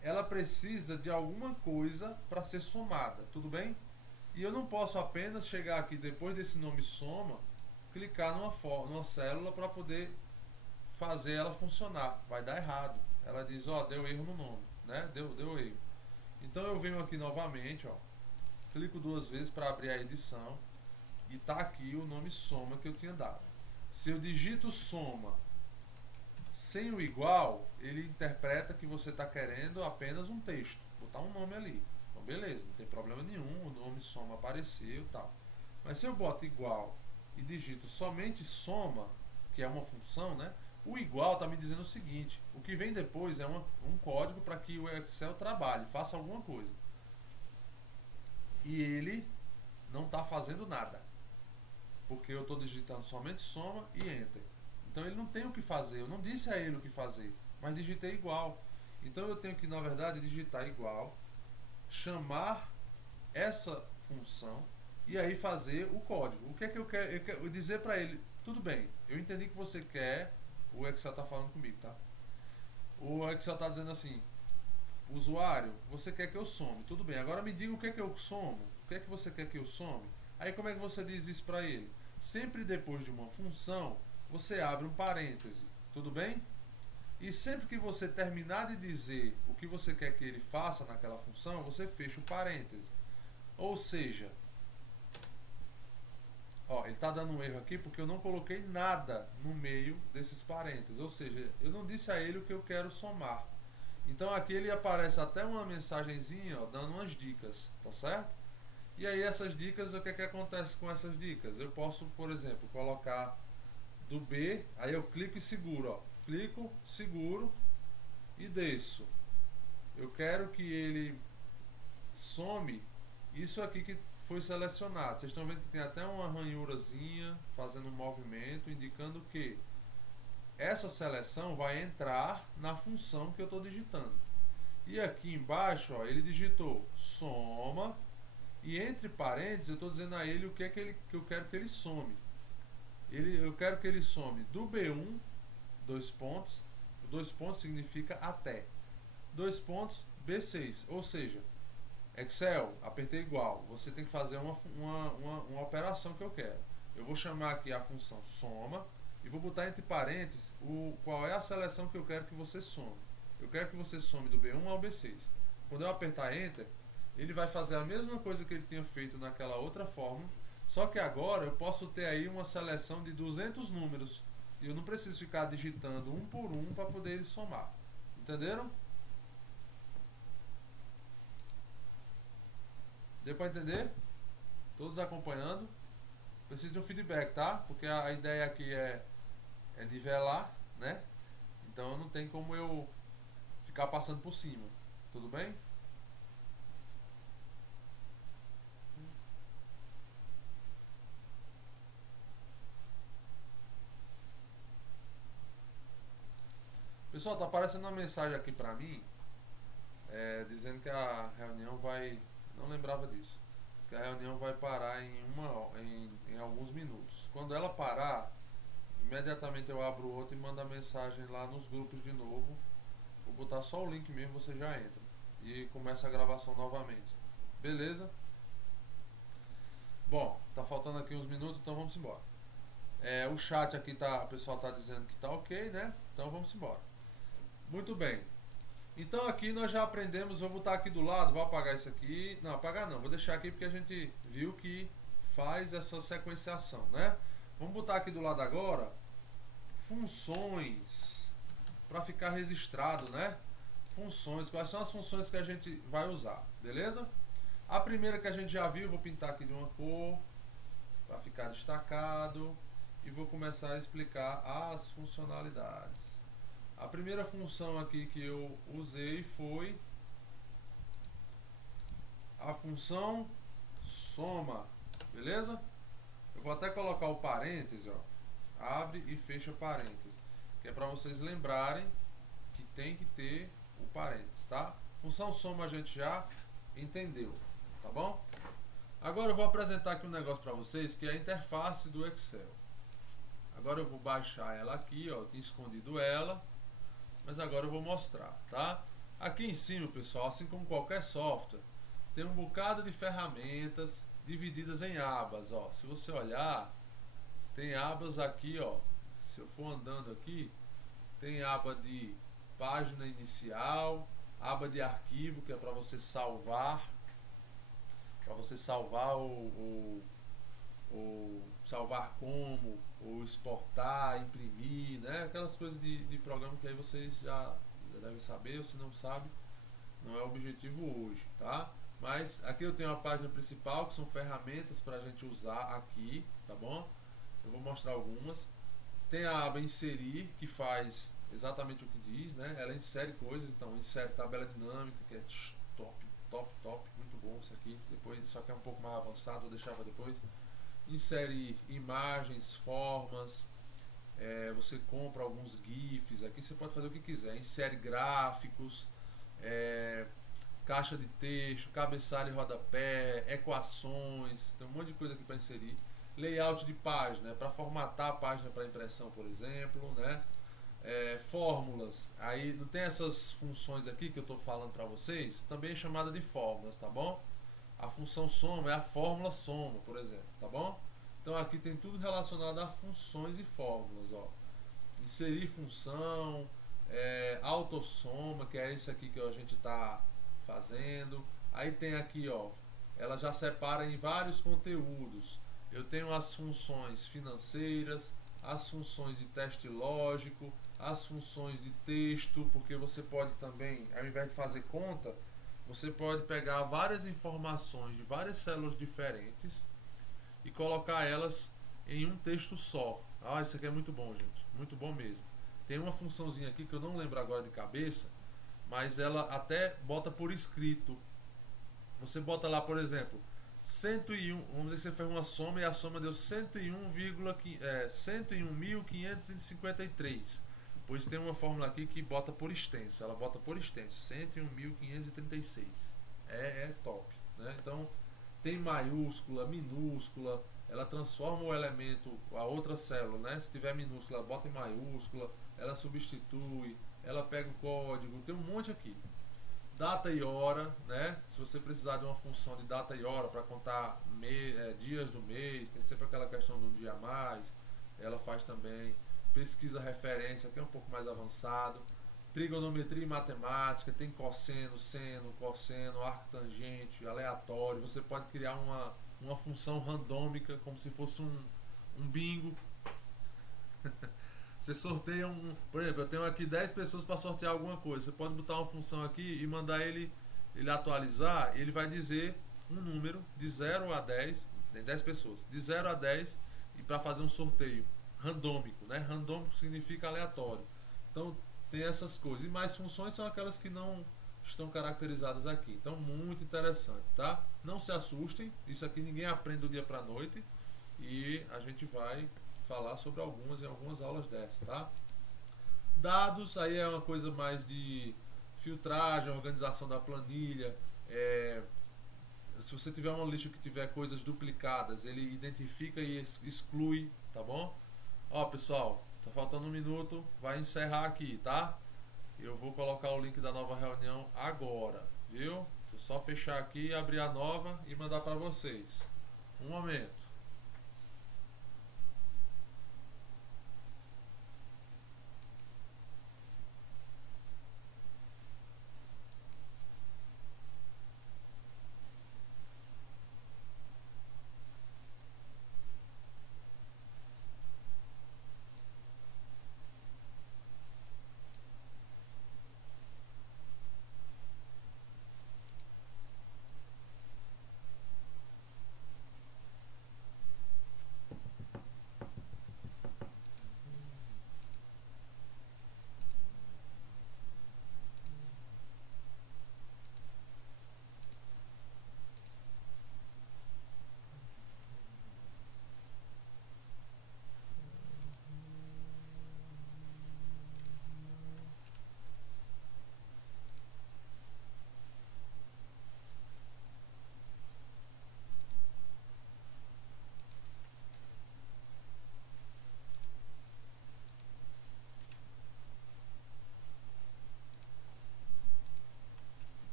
ela precisa de alguma coisa para ser somada, tudo bem? E eu não posso apenas chegar aqui depois desse nome soma, clicar numa célula para poder fazer ela funcionar. Vai dar errado. Ela diz, ó, deu erro no nome, né? Deu erro. Então eu venho aqui novamente, ó, clico duas vezes para abrir a edição e tá aqui o nome soma que eu tinha dado. Se eu digito soma sem o igual, ele interpreta que você está querendo apenas um texto, botar um nome ali. Então beleza, não tem problema nenhum, o nome soma apareceu e tal. Mas se eu boto igual e digito somente soma, que é uma função, né? O igual está me dizendo o seguinte: o que vem depois é um código para que o Excel trabalhe, faça alguma coisa. E ele não está fazendo nada, porque eu estou digitando somente soma e enter. Então ele não tem o que fazer, eu não disse a ele o que fazer, mas digitei igual. Então eu tenho que, na verdade, digitar igual, chamar essa função e aí fazer o código. O que é que eu quero? Eu quero dizer para ele, tudo bem, eu entendi que você quer, o Excel está falando comigo, tá? O Excel está dizendo assim, usuário, você quer que eu some, tudo bem, agora me diga o que é que eu somo, o que é que você quer que eu some? Aí como é que você diz isso para ele? Sempre depois de uma função, você abre um parêntese, tudo bem? E sempre que você terminar de dizer o que você quer que ele faça naquela função, você fecha o parêntese. Ou seja, ó, ele está dando um erro aqui porque eu não coloquei nada no meio desses parênteses. Ou seja, eu não disse a ele o que eu quero somar. Então aqui ele aparece até uma mensagenzinha, ó, dando umas dicas, tá certo? E aí essas dicas, o que é que acontece com essas dicas? Eu posso, por exemplo, colocar do B, aí eu clico e seguro, ó. Clico, seguro e desço. Eu quero que ele some isso aqui que foi selecionado. Vocês estão vendo que tem até uma ranhurazinha fazendo um movimento, indicando que essa seleção vai entrar na função que eu estou digitando. E aqui embaixo, ó, ele digitou soma e entre parênteses eu estou dizendo a ele o que é que eu quero que ele some. Eu quero que ele some do B1, dois pontos significa até, dois pontos B6, ou seja, Excel, apertei igual, você tem que fazer uma operação que eu quero. Eu vou chamar aqui a função soma e vou botar entre parênteses qual é a seleção que eu quero que você some. Eu quero que você some do B1 ao B6. Quando eu apertar Enter, ele vai fazer a mesma coisa que ele tinha feito naquela outra fórmula, só que agora eu posso ter aí uma seleção de 200 números e eu não preciso ficar digitando um por um para poder ele somar. Entenderam? Deu para entender? Todos acompanhando? Preciso de um feedback, tá? Porque a ideia aqui é nivelar, né? Então não tem como eu ficar passando por cima. Tudo bem? Pessoal, tá aparecendo uma mensagem aqui pra mim dizendo que a reunião vai... Não lembrava disso. que a reunião vai parar em alguns minutos. Quando ela parar, imediatamente eu abro outro e mando a mensagem lá nos grupos de novo. Vou botar só o link mesmo, você já entra e começa a gravação novamente. Beleza? Bom, tá faltando aqui uns minutos, então vamos embora. O chat aqui tá, o pessoal tá dizendo que tá ok, né? Então vamos embora. Muito bem. Então aqui nós já aprendemos, vou botar aqui do lado, vou apagar isso aqui. Não, apagar não, vou deixar aqui porque a gente viu que faz essa sequenciação, né? Vamos botar aqui do lado agora funções para ficar registrado, né? Funções, quais são as funções que a gente vai usar, beleza? A primeira que a gente já viu, vou pintar aqui de uma cor para ficar destacado e vou começar a explicar as funcionalidades. A primeira função aqui que eu usei foi a função soma, beleza? Eu vou até colocar o parêntese, ó, abre e fecha parêntese, que é para vocês lembrarem que tem que ter o parêntese, tá? Função soma a gente já entendeu, tá bom? Agora eu vou apresentar aqui um negócio para vocês que é a interface do Excel. Agora eu vou baixar ela aqui, ó, tinha escondido ela, mas agora eu vou mostrar, tá? Aqui em cima, pessoal, assim como qualquer software, tem um bocado de ferramentas divididas em abas, ó. Se você olhar, tem abas aqui, ó. Se eu for andando aqui, tem aba de página inicial, aba de arquivo, que é para você salvar, ou salvar como, ou exportar, imprimir, né? Aquelas coisas de programa que aí vocês já devem saber, ou se não sabe, não é o objetivo hoje, tá? Mas aqui eu tenho a página principal, que são ferramentas para a gente usar aqui, tá bom? Eu vou mostrar algumas. Tem a aba inserir, que faz exatamente o que diz, né? Ela insere coisas, então insere tabela dinâmica, que é top, muito bom isso aqui. Depois, só que é um pouco mais avançado, vou deixar para depois. Insere imagens, formas, você compra alguns GIFs, aqui você pode fazer o que quiser. Insere gráficos, caixa de texto, cabeçalho e rodapé, equações, tem um monte de coisa aqui para inserir. Layout de página, para formatar a página para impressão, por exemplo, né? Fórmulas, aí não tem essas funções aqui que eu estou falando para vocês, também é chamada de fórmulas, tá bom? A função soma é a fórmula soma, por exemplo, tá bom? Então aqui tem tudo relacionado a funções e fórmulas, ó. Inserir função, autossoma, que é isso aqui que a gente está fazendo. Aí tem aqui, ó, ela já separa em vários conteúdos. Eu tenho as funções financeiras, as funções de teste lógico, as funções de texto, porque você pode também, ao invés de fazer conta, você pode pegar várias informações de várias células diferentes e colocar elas em um texto só. Ah, isso aqui é muito bom, gente. Muito bom mesmo. Tem uma funçãozinha aqui que eu não lembro agora de cabeça, mas ela até bota por escrito. Você bota lá, por exemplo, 101, vamos dizer que você fez uma soma e a soma deu 101.553. Pois tem uma fórmula aqui que bota por extenso, ela bota por extenso, 101.536. É top, né? Então, tem maiúscula, minúscula, ela transforma o elemento, a outra célula, né? Se tiver minúscula, ela bota em maiúscula, ela substitui, ela pega o código, tem um monte aqui. Data e hora, né? Se você precisar de uma função de data e hora para contar dias do mês, tem sempre aquela questão de um dia a mais, ela faz também. Pesquisa referência, que é um pouco mais avançado. Trigonometria e matemática, tem cosseno, seno, cosseno, arco tangente, aleatório. Você pode criar uma função randômica, como se fosse um bingo. Você sorteia por exemplo, eu tenho aqui 10 pessoas para sortear alguma coisa. Você pode botar uma função aqui e mandar ele atualizar, ele vai dizer um número de 0 a 10, tem 10 pessoas, de 0 a 10 e para fazer um sorteio randômico, né? Randômico significa aleatório. Então tem essas coisas. E mais funções são aquelas que não estão caracterizadas aqui. Então muito interessante, tá? Não se assustem, isso aqui ninguém aprende do dia para a noite e a gente vai falar sobre algumas em algumas aulas dessas, tá? Dados, aí é uma coisa mais de filtragem, organização da planilha. se você tiver uma lista que tiver coisas duplicadas, ele identifica e exclui, tá bom? Ó, pessoal, tá faltando um minuto, vai encerrar aqui, tá? Eu vou colocar o link da nova reunião agora, viu? Vou só fechar aqui, abrir a nova e mandar para vocês. Um momento.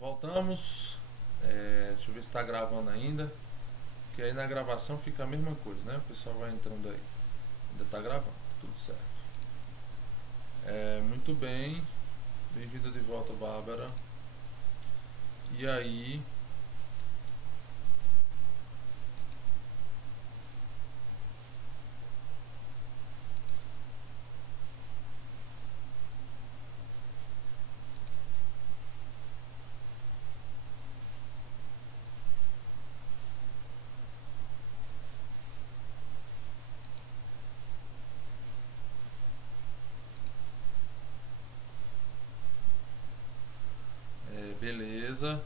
Voltamos. Deixa eu ver se está gravando ainda. Que aí na gravação fica a mesma coisa, né? O pessoal vai entrando aí. Ainda está gravando, tudo certo. Muito bem. Bem-vinda de volta, Bárbara. E aí? Beleza.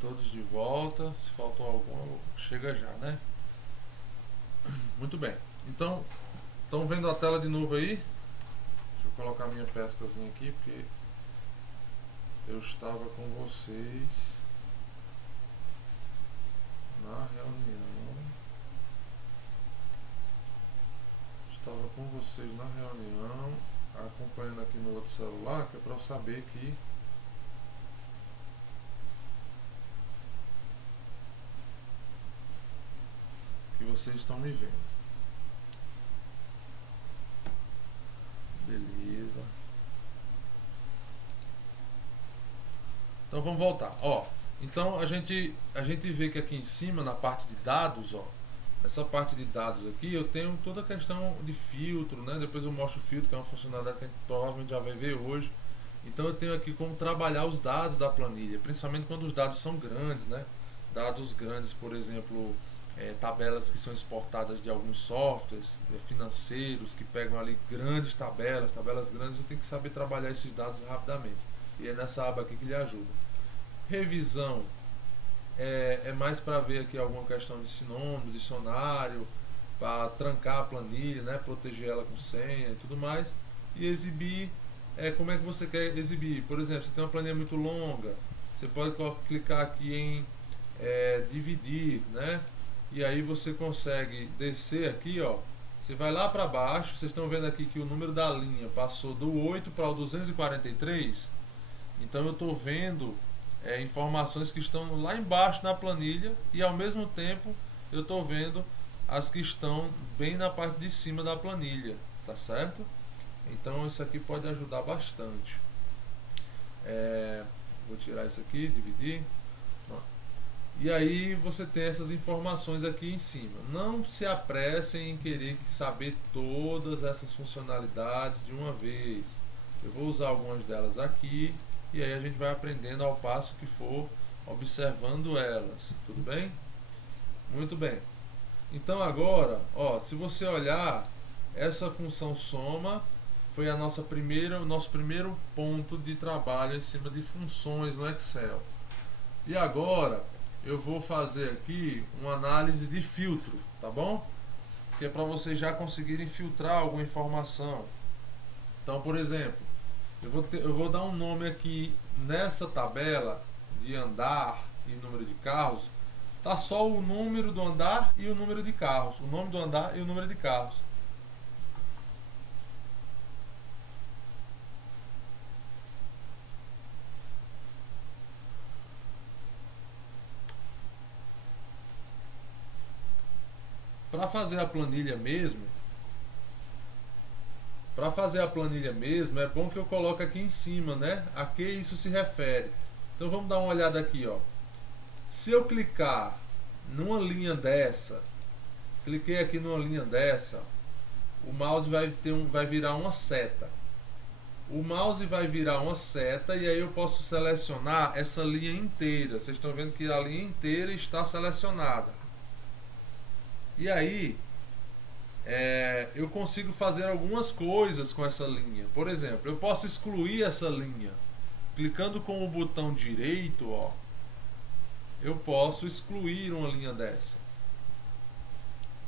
Todos de volta. Se faltou algum, chega já, né? Muito bem. Então, estão vendo a tela de novo aí? Deixa eu colocar minha pescazinha aqui, porque eu estava com vocês na reunião. Estava com vocês na reunião, acompanhando aqui no outro celular, que é para eu saber que vocês estão me vendo. Beleza. Então vamos voltar. Ó, então a gente vê que aqui em cima, na parte de dados, ó, essa parte de dados aqui, eu tenho toda a questão de filtro, né? Depois eu mostro o filtro, que é uma funcionalidade que a gente provavelmente já vai ver hoje. Então eu tenho aqui como trabalhar os dados da planilha, principalmente quando os dados são grandes, né? Dados grandes, por exemplo, tabelas que são exportadas de alguns softwares financeiros, que pegam ali grandes tabelas grandes, eu tenho que saber trabalhar esses dados rapidamente. E é nessa aba aqui que lhe ajuda. Revisão é mais para ver aqui alguma questão de sinônimo, dicionário, para trancar a planilha, né, proteger ela com senha e tudo mais. E exibir, como é que você quer exibir. Por exemplo, você tem uma planilha muito longa, você pode clicar aqui em dividir, né? E aí você consegue descer aqui, ó. Você vai lá para baixo, vocês estão vendo aqui que o número da linha passou do 8 para o 243. Então eu estou vendo informações que estão lá embaixo na planilha e ao mesmo tempo eu estou vendo as que estão bem na parte de cima da planilha, tá certo? Então isso aqui pode ajudar bastante. tirar isso aqui, dividir. E aí você tem essas informações aqui em cima. Não se apressem em querer saber todas essas funcionalidades de uma vez. Eu vou usar algumas delas aqui e aí a gente vai aprendendo ao passo que for observando elas. Tudo bem? Muito bem. Então agora, ó, se você olhar, essa função soma foi o nosso primeiro ponto de trabalho em cima de funções no Excel. E agora eu vou fazer aqui uma análise de filtro, tá bom? Que é para vocês já conseguirem filtrar alguma informação. Então, por exemplo, eu vou dar um nome aqui nessa tabela de andar e número de carros. Tá só o número do andar e o número de carros. O nome do andar e o número de carros. Para fazer a planilha mesmo, é bom que eu coloque aqui em cima, né? A que isso se refere. Então vamos dar uma olhada aqui, ó. Se eu clicar numa linha dessa, cliquei aqui numa linha dessa, o mouse vai virar uma seta. O mouse vai virar uma seta e aí eu posso selecionar essa linha inteira. Vocês estão vendo que a linha inteira está selecionada. E aí eu consigo fazer algumas coisas com essa linha. Por exemplo, eu posso excluir essa linha. Clicando com o botão direito, ó, eu posso excluir uma linha dessa.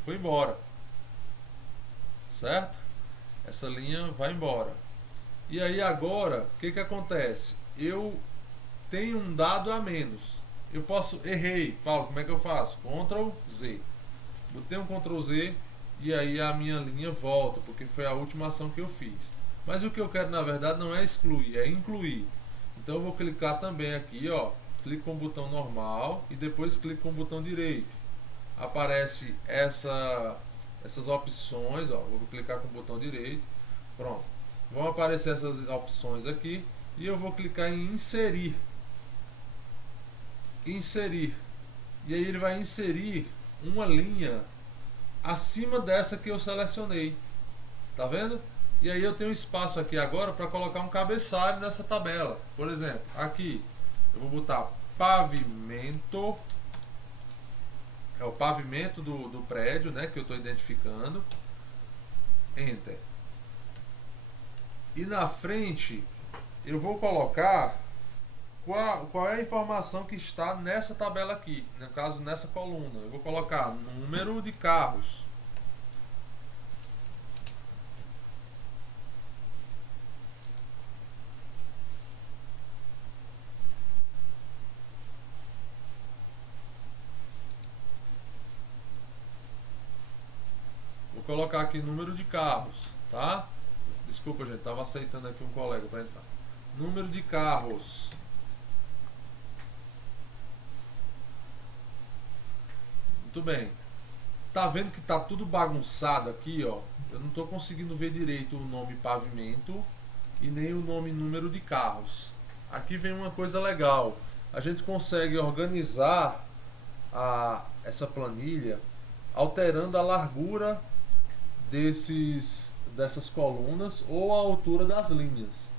Foi embora. Certo? Essa linha vai embora. E aí agora, o que acontece? Eu tenho um dado a menos. Eu posso... Errei. Paulo, como é que eu faço? Ctrl Z. Botei um Ctrl Z e aí a minha linha volta, porque foi a última ação que eu fiz. Mas o que eu quero na verdade não é excluir, é incluir. Então eu vou clicar também aqui, ó, clico com o botão normal e depois clico com o botão direito. Aparece essas opções, ó, vou clicar com o botão direito. Pronto. Vão aparecer essas opções aqui e eu vou clicar em inserir. Inserir. E aí ele vai inserir uma linha acima dessa que eu selecionei. Tá vendo? E aí eu tenho espaço aqui agora para colocar um cabeçalho nessa tabela. Por exemplo, aqui eu vou botar pavimento. É o pavimento do prédio, né, que eu estou identificando. Enter. E na frente eu vou colocar qual é a informação que está nessa tabela aqui, no caso nessa coluna. Eu vou colocar número de carros. Vou colocar aqui número de carros, tá? Desculpa, gente, estava aceitando aqui um colega para entrar. Número de carros. Muito bem. Tá vendo que tá tudo bagunçado aqui, ó? Eu não estou conseguindo ver direito o nome pavimento e nem o nome número de carros. Aqui vem uma coisa legal. A gente consegue organizar essa planilha alterando a largura dessas colunas ou a altura das linhas.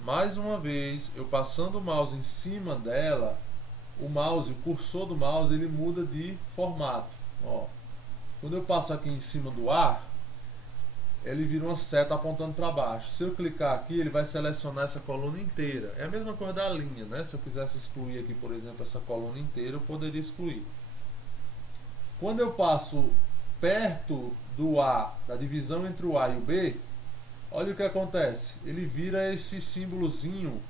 Mais uma vez, eu passando o mouse em cima dela, o cursor do mouse, ele muda de formato. Ó, quando eu passo aqui em cima do A, ele vira uma seta apontando para baixo. Se eu clicar aqui, ele vai selecionar essa coluna inteira. É a mesma coisa da linha, né? Se eu quisesse excluir aqui, por exemplo, essa coluna inteira, eu poderia excluir. Quando eu passo perto do A, da divisão entre o A e o B, olha o que acontece. Ele vira esse símbolozinho,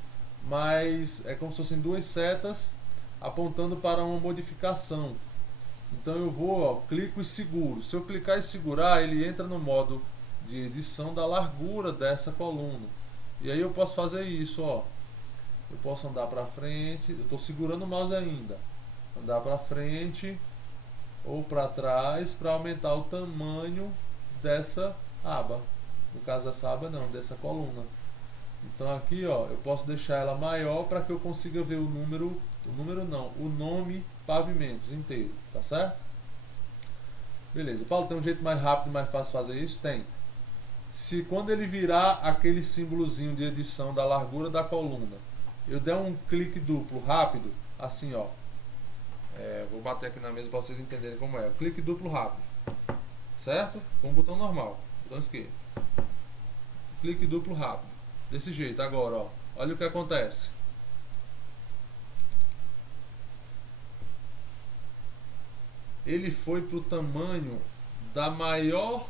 mas é como se fossem duas setas apontando para uma modificação. Então eu vou, ó, clico e seguro. Se eu clicar e segurar, ele entra no modo de edição da largura dessa coluna. E aí eu posso fazer isso, ó. Eu posso andar para frente, eu estou segurando o mouse ainda. Andar para frente ou para trás para aumentar o tamanho dessa aba. No caso dessa aba não, dessa coluna. Então aqui, ó, eu posso deixar ela maior para que eu consiga ver o número não, o nome pavimentos inteiro, tá certo? Beleza. Paulo, tem um jeito mais rápido e mais fácil de fazer isso? Tem. Se quando ele virar aquele símbolozinho de edição da largura da coluna, eu der um clique duplo rápido, assim, ó. Vou bater aqui na mesa para vocês entenderem como é. Clique duplo rápido, certo? Com o botão normal, botão esquerdo. Clique duplo rápido, desse jeito. Agora, ó, olha o que acontece. Ele foi para o tamanho da maior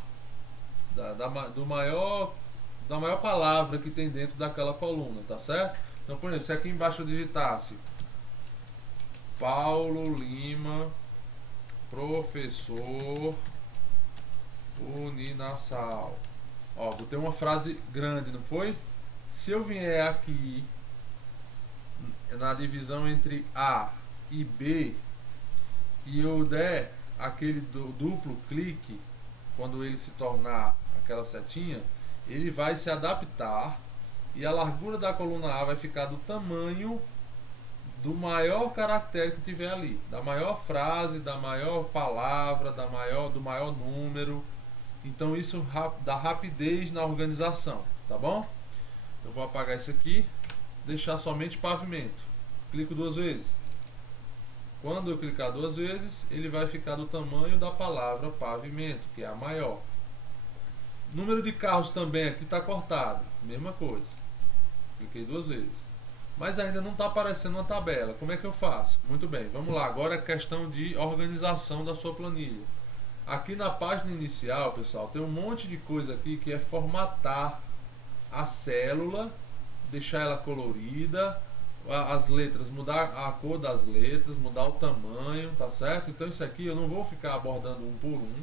da maior palavra que tem dentro daquela coluna, tá certo? Então, por exemplo, se aqui embaixo eu digitasse Paulo Lima, professor Uninassal, ó, botei uma frase grande, não foi? Se eu vier aqui na divisão entre A e B e eu der aquele duplo clique, quando ele se tornar aquela setinha, ele vai se adaptar e a largura da coluna A vai ficar do tamanho do maior caractere que tiver ali, da maior frase, da maior palavra, do maior número. Então isso dá rapidez na organização, tá bom? Eu vou apagar isso aqui, deixar somente pavimento. Clico duas vezes. Quando eu clicar duas vezes, ele vai ficar do tamanho da palavra pavimento, que é a maior. Número de carros também aqui está cortado, mesma coisa. Cliquei duas vezes. Mas ainda não está aparecendo uma tabela. Como é que eu faço? Muito bem, vamos lá. Agora é questão de organização da sua planilha. Aqui na página inicial, pessoal, tem um monte de coisa aqui que é formatar a célula, deixar ela colorida, as letras, mudar a cor das letras, mudar o tamanho, tá certo? Então isso aqui eu não vou ficar abordando um por um,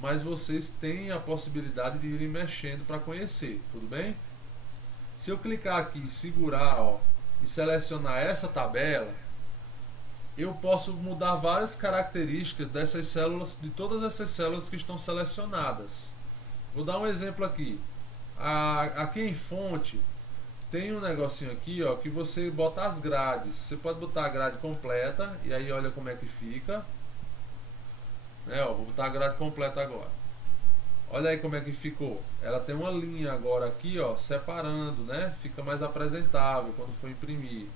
mas vocês têm a possibilidade de irem mexendo para conhecer, tudo bem? Se eu clicar aqui e segurar, ó, e selecionar essa tabela, eu posso mudar várias características dessas células, de todas essas células que estão selecionadas. Vou dar um exemplo aqui. Aqui em fonte tem um negocinho aqui, ó, que você bota as grades. Você pode botar a grade completa e aí olha como é que fica. Vou botar a grade completa agora. Olha aí como é que ficou. Ela tem uma linha agora aqui, ó, separando, né? Fica mais apresentável quando for imprimir.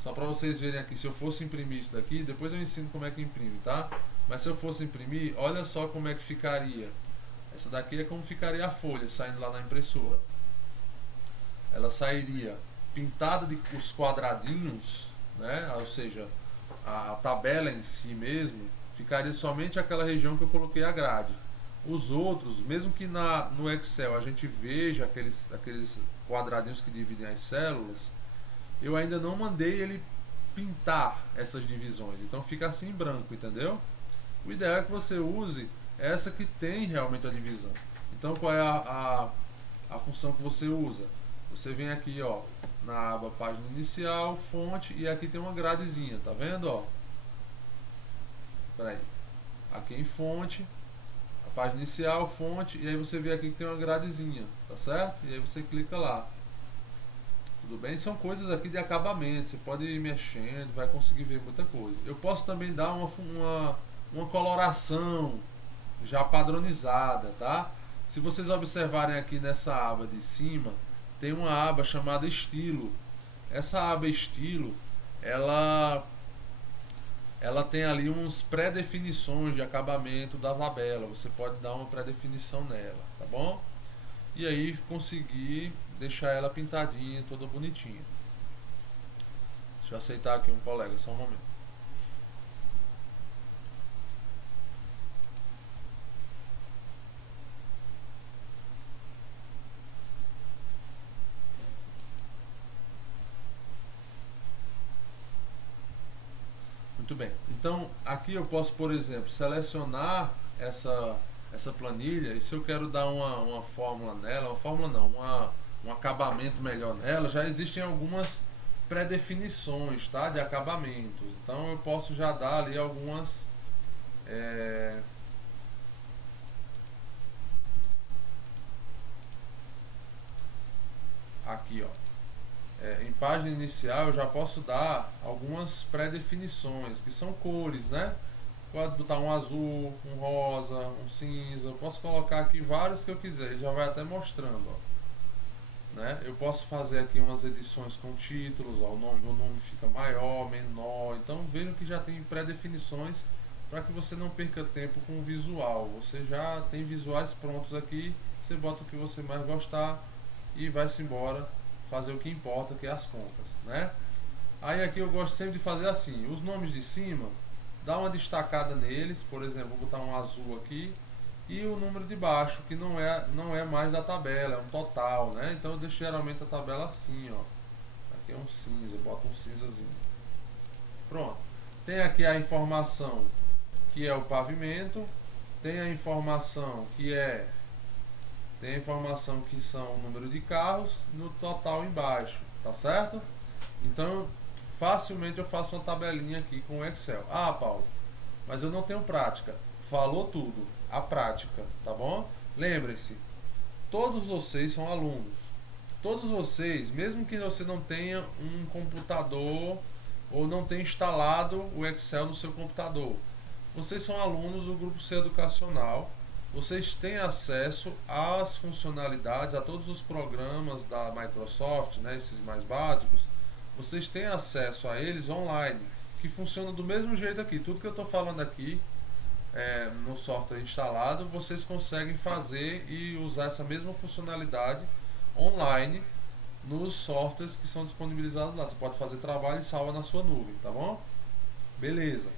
Só para vocês verem aqui, se eu fosse imprimir isso daqui, depois eu ensino como é que imprime, tá? Mas se eu fosse imprimir, olha só como é que ficaria. Essa daqui é como ficaria a folha saindo lá na impressora. Ela sairia pintada de os quadradinhos, né? Ou seja, a tabela em si mesmo ficaria somente aquela região que eu coloquei a grade. Os outros, mesmo que no Excel a gente veja aqueles quadradinhos que dividem as células, eu ainda não mandei ele pintar essas divisões, então fica assim em branco, entendeu? O ideal é que você use essa que tem realmente a divisão. Então qual é a função que você usa? Você vem aqui, ó, na aba página inicial, fonte, e aqui tem uma gradezinha, tá vendo, ó? Peraí. Aqui em fonte, a página inicial, fonte, e aí você vê aqui que tem uma gradezinha, tá certo? E aí você clica lá. Tudo bem? São coisas aqui de acabamento, você pode ir mexendo, vai conseguir ver muita coisa. Eu posso também dar uma coloração já padronizada, tá? Se vocês observarem aqui nessa aba de cima, tem uma aba chamada estilo. Essa aba estilo, ela tem ali uns pré-definições de acabamento da tabela. Você pode dar uma pré-definição nela, tá bom? E aí conseguir deixar ela pintadinha, toda bonitinha. Deixa eu aceitar aqui um colega, só um momento. Muito bem. Então, aqui eu posso, por exemplo, selecionar essa planilha, e se eu quero dar uma fórmula nela, uma fórmula não, um acabamento melhor nela, já existem algumas pré-definições, tá, de acabamentos. Então eu posso já dar ali algumas aqui, ó, em página inicial eu já posso dar algumas pré-definições, que são cores, né? Pode botar um azul, um rosa, um cinza. Eu posso colocar aqui vários que eu quiser. Ele já vai até mostrando, ó, né? Eu posso fazer aqui umas edições com títulos, ó, o nome fica maior, menor. Então vejam que já tem pré-definições para que você não perca tempo com o visual. Você já tem visuais prontos aqui. Você bota o que você mais gostar e vai-se embora fazer o que importa, que é as contas, né? Aí aqui eu gosto sempre de fazer assim: os nomes de cima, dá uma destacada neles, por exemplo, vou botar um azul aqui, e o número de baixo, que não é mais da tabela, é um total, né? Então eu deixo geralmente a tabela assim, ó. Aqui é um cinza, bota um cinzazinho. Pronto. Tem aqui a informação que é o pavimento, tem a informação que são o número de carros no total embaixo, tá certo? Então facilmente eu faço uma tabelinha aqui com o Excel. Ah, Paulo, mas eu não tenho prática. Falou tudo, a prática, tá bom? Lembre-se, todos vocês são alunos. Todos vocês, mesmo que você não tenha um computador ou não tenha instalado o Excel no seu computador, vocês são alunos do grupo C Educacional. Vocês têm acesso às funcionalidades, a todos os programas da Microsoft, né, esses mais básicos. Vocês têm acesso a eles online, que funcionam do mesmo jeito aqui. Tudo que eu estou falando aqui no software instalado, vocês conseguem fazer e usar essa mesma funcionalidade online nos softwares que são disponibilizados lá. Você pode fazer trabalho e salva na sua nuvem, tá bom? Beleza.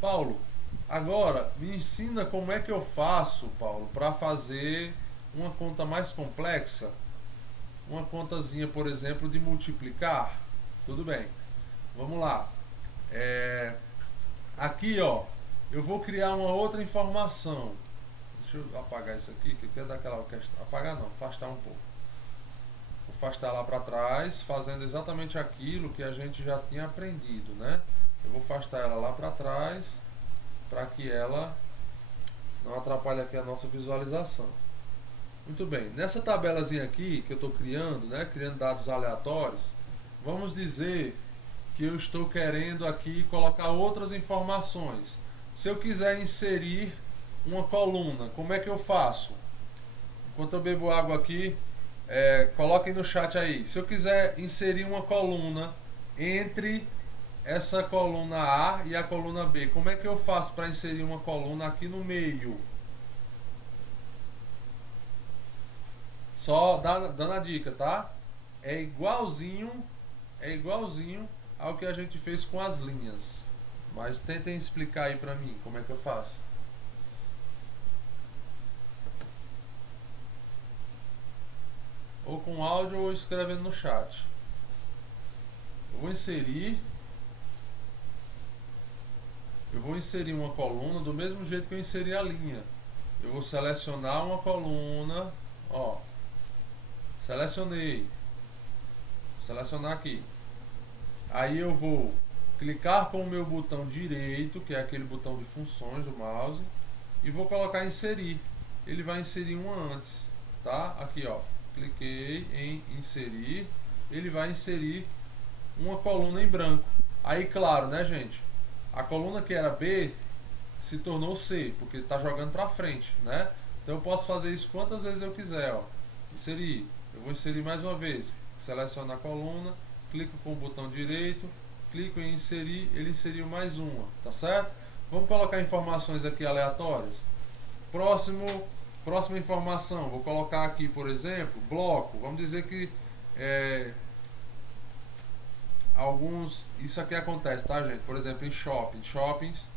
Paulo, agora me ensina como é que eu faço, Paulo, para fazer uma conta mais complexa. Uma contazinha, por exemplo, de multiplicar. Tudo bem. Vamos lá. Aqui, ó, eu vou criar uma outra informação. Deixa eu apagar isso aqui, que eu quero dar aquela... Apagar não, afastar um pouco. Vou afastar lá para trás, fazendo exatamente aquilo que a gente já tinha aprendido, né? Eu vou afastar ela lá para trás, para que ela não atrapalhe aqui a nossa visualização. Muito bem, nessa tabelazinha aqui que eu estou criando, né, criando dados aleatórios, vamos dizer que eu estou querendo aqui colocar outras informações. Se eu quiser inserir uma coluna, como é que eu faço? Enquanto eu bebo água aqui, coloquem no chat aí. Se eu quiser inserir uma coluna entre essa coluna A e a coluna B, como é que eu faço para inserir uma coluna aqui no meio? Só dando a dica, tá? É igualzinho ao que a gente fez com as linhas. Mas tentem explicar aí pra mim como é que eu faço. Ou com áudio ou escrevendo no chat. Eu vou inserir uma coluna do mesmo jeito que eu inseri a linha. Eu vou selecionar uma coluna, ó. Selecionei. Vou selecionar aqui. Aí eu vou clicar com o meu botão direito, que é aquele botão de funções do mouse, e vou colocar inserir. Ele vai inserir uma antes, tá? Aqui, ó. Cliquei em inserir. Ele vai inserir uma coluna em branco. Aí, claro, né, gente? A coluna que era B se tornou C, porque está jogando para frente, né? Então eu posso fazer isso quantas vezes eu quiser, ó. Inserir. Eu vou inserir mais uma vez. Seleciono a coluna, clico com o botão direito, clico em inserir, ele inseriu mais uma, tá certo? Vamos colocar informações aqui aleatórias. Próxima informação, vou colocar aqui, por exemplo, bloco. Vamos dizer que isso aqui acontece, tá, gente? Por exemplo, em shoppings,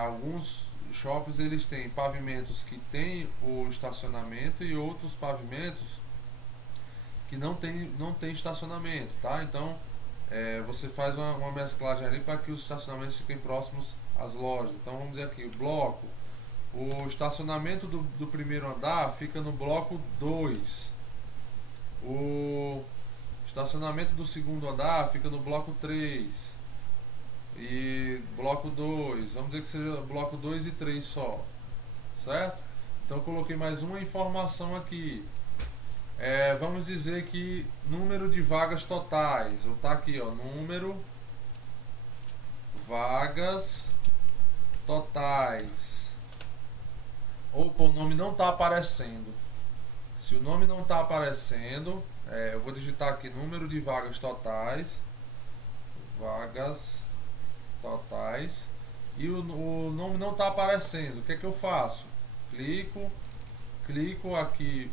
alguns shoppings eles têm pavimentos que tem o estacionamento e outros pavimentos que não tem estacionamento, tá? Então você faz uma mesclagem ali para que os estacionamentos fiquem próximos às lojas. Então vamos dizer aqui, o bloco, o estacionamento do primeiro andar fica no bloco 2, o estacionamento do segundo andar fica no bloco 3 e bloco 2, vamos dizer que seja bloco 2 e 3 só, certo? Então eu coloquei mais uma informação aqui. Vamos dizer que número de vagas totais. Vou tá aqui, ó, número vagas totais. Opa, o nome não está aparecendo. Se o nome não está aparecendo, eu vou digitar aqui número de vagas totais. Vagas totais. E o nome não está aparecendo. O que é que eu faço? Clico aqui,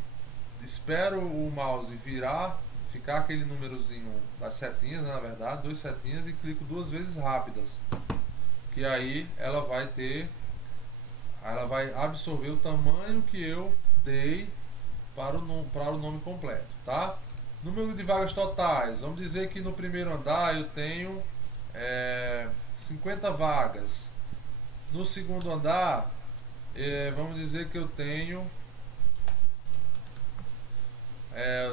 espero o mouse virar, ficar aquele númerozinho das setinhas, né, na verdade, duas setinhas, e clico duas vezes rápidas. Que aí ela vai absorver o tamanho que eu dei para o nome completo, tá? Número de vagas totais, vamos dizer que no primeiro andar eu tenho 50 vagas. No segundo andar, vamos dizer que eu tenho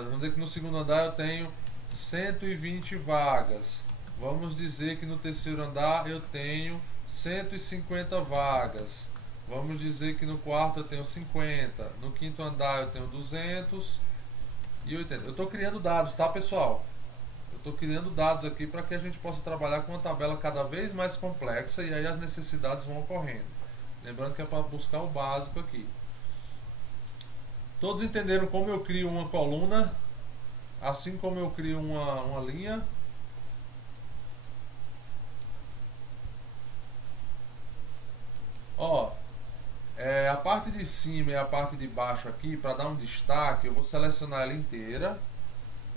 vamos dizer que no segundo andar eu tenho 120 vagas. Vamos dizer que no terceiro andar eu tenho 150 vagas. Vamos dizer que no quarto eu tenho 50. No quinto andar eu tenho 280. Eu estou criando dados, tá, pessoal? Eu estou criando dados aqui para que a gente possa trabalhar com uma tabela cada vez mais complexa e aí as necessidades vão ocorrendo. Lembrando que é para buscar o básico aqui. Todos entenderam como eu crio uma coluna, assim como eu crio uma linha? Ó, a parte de cima e a parte de baixo aqui, para dar um destaque, eu vou selecionar ela inteira.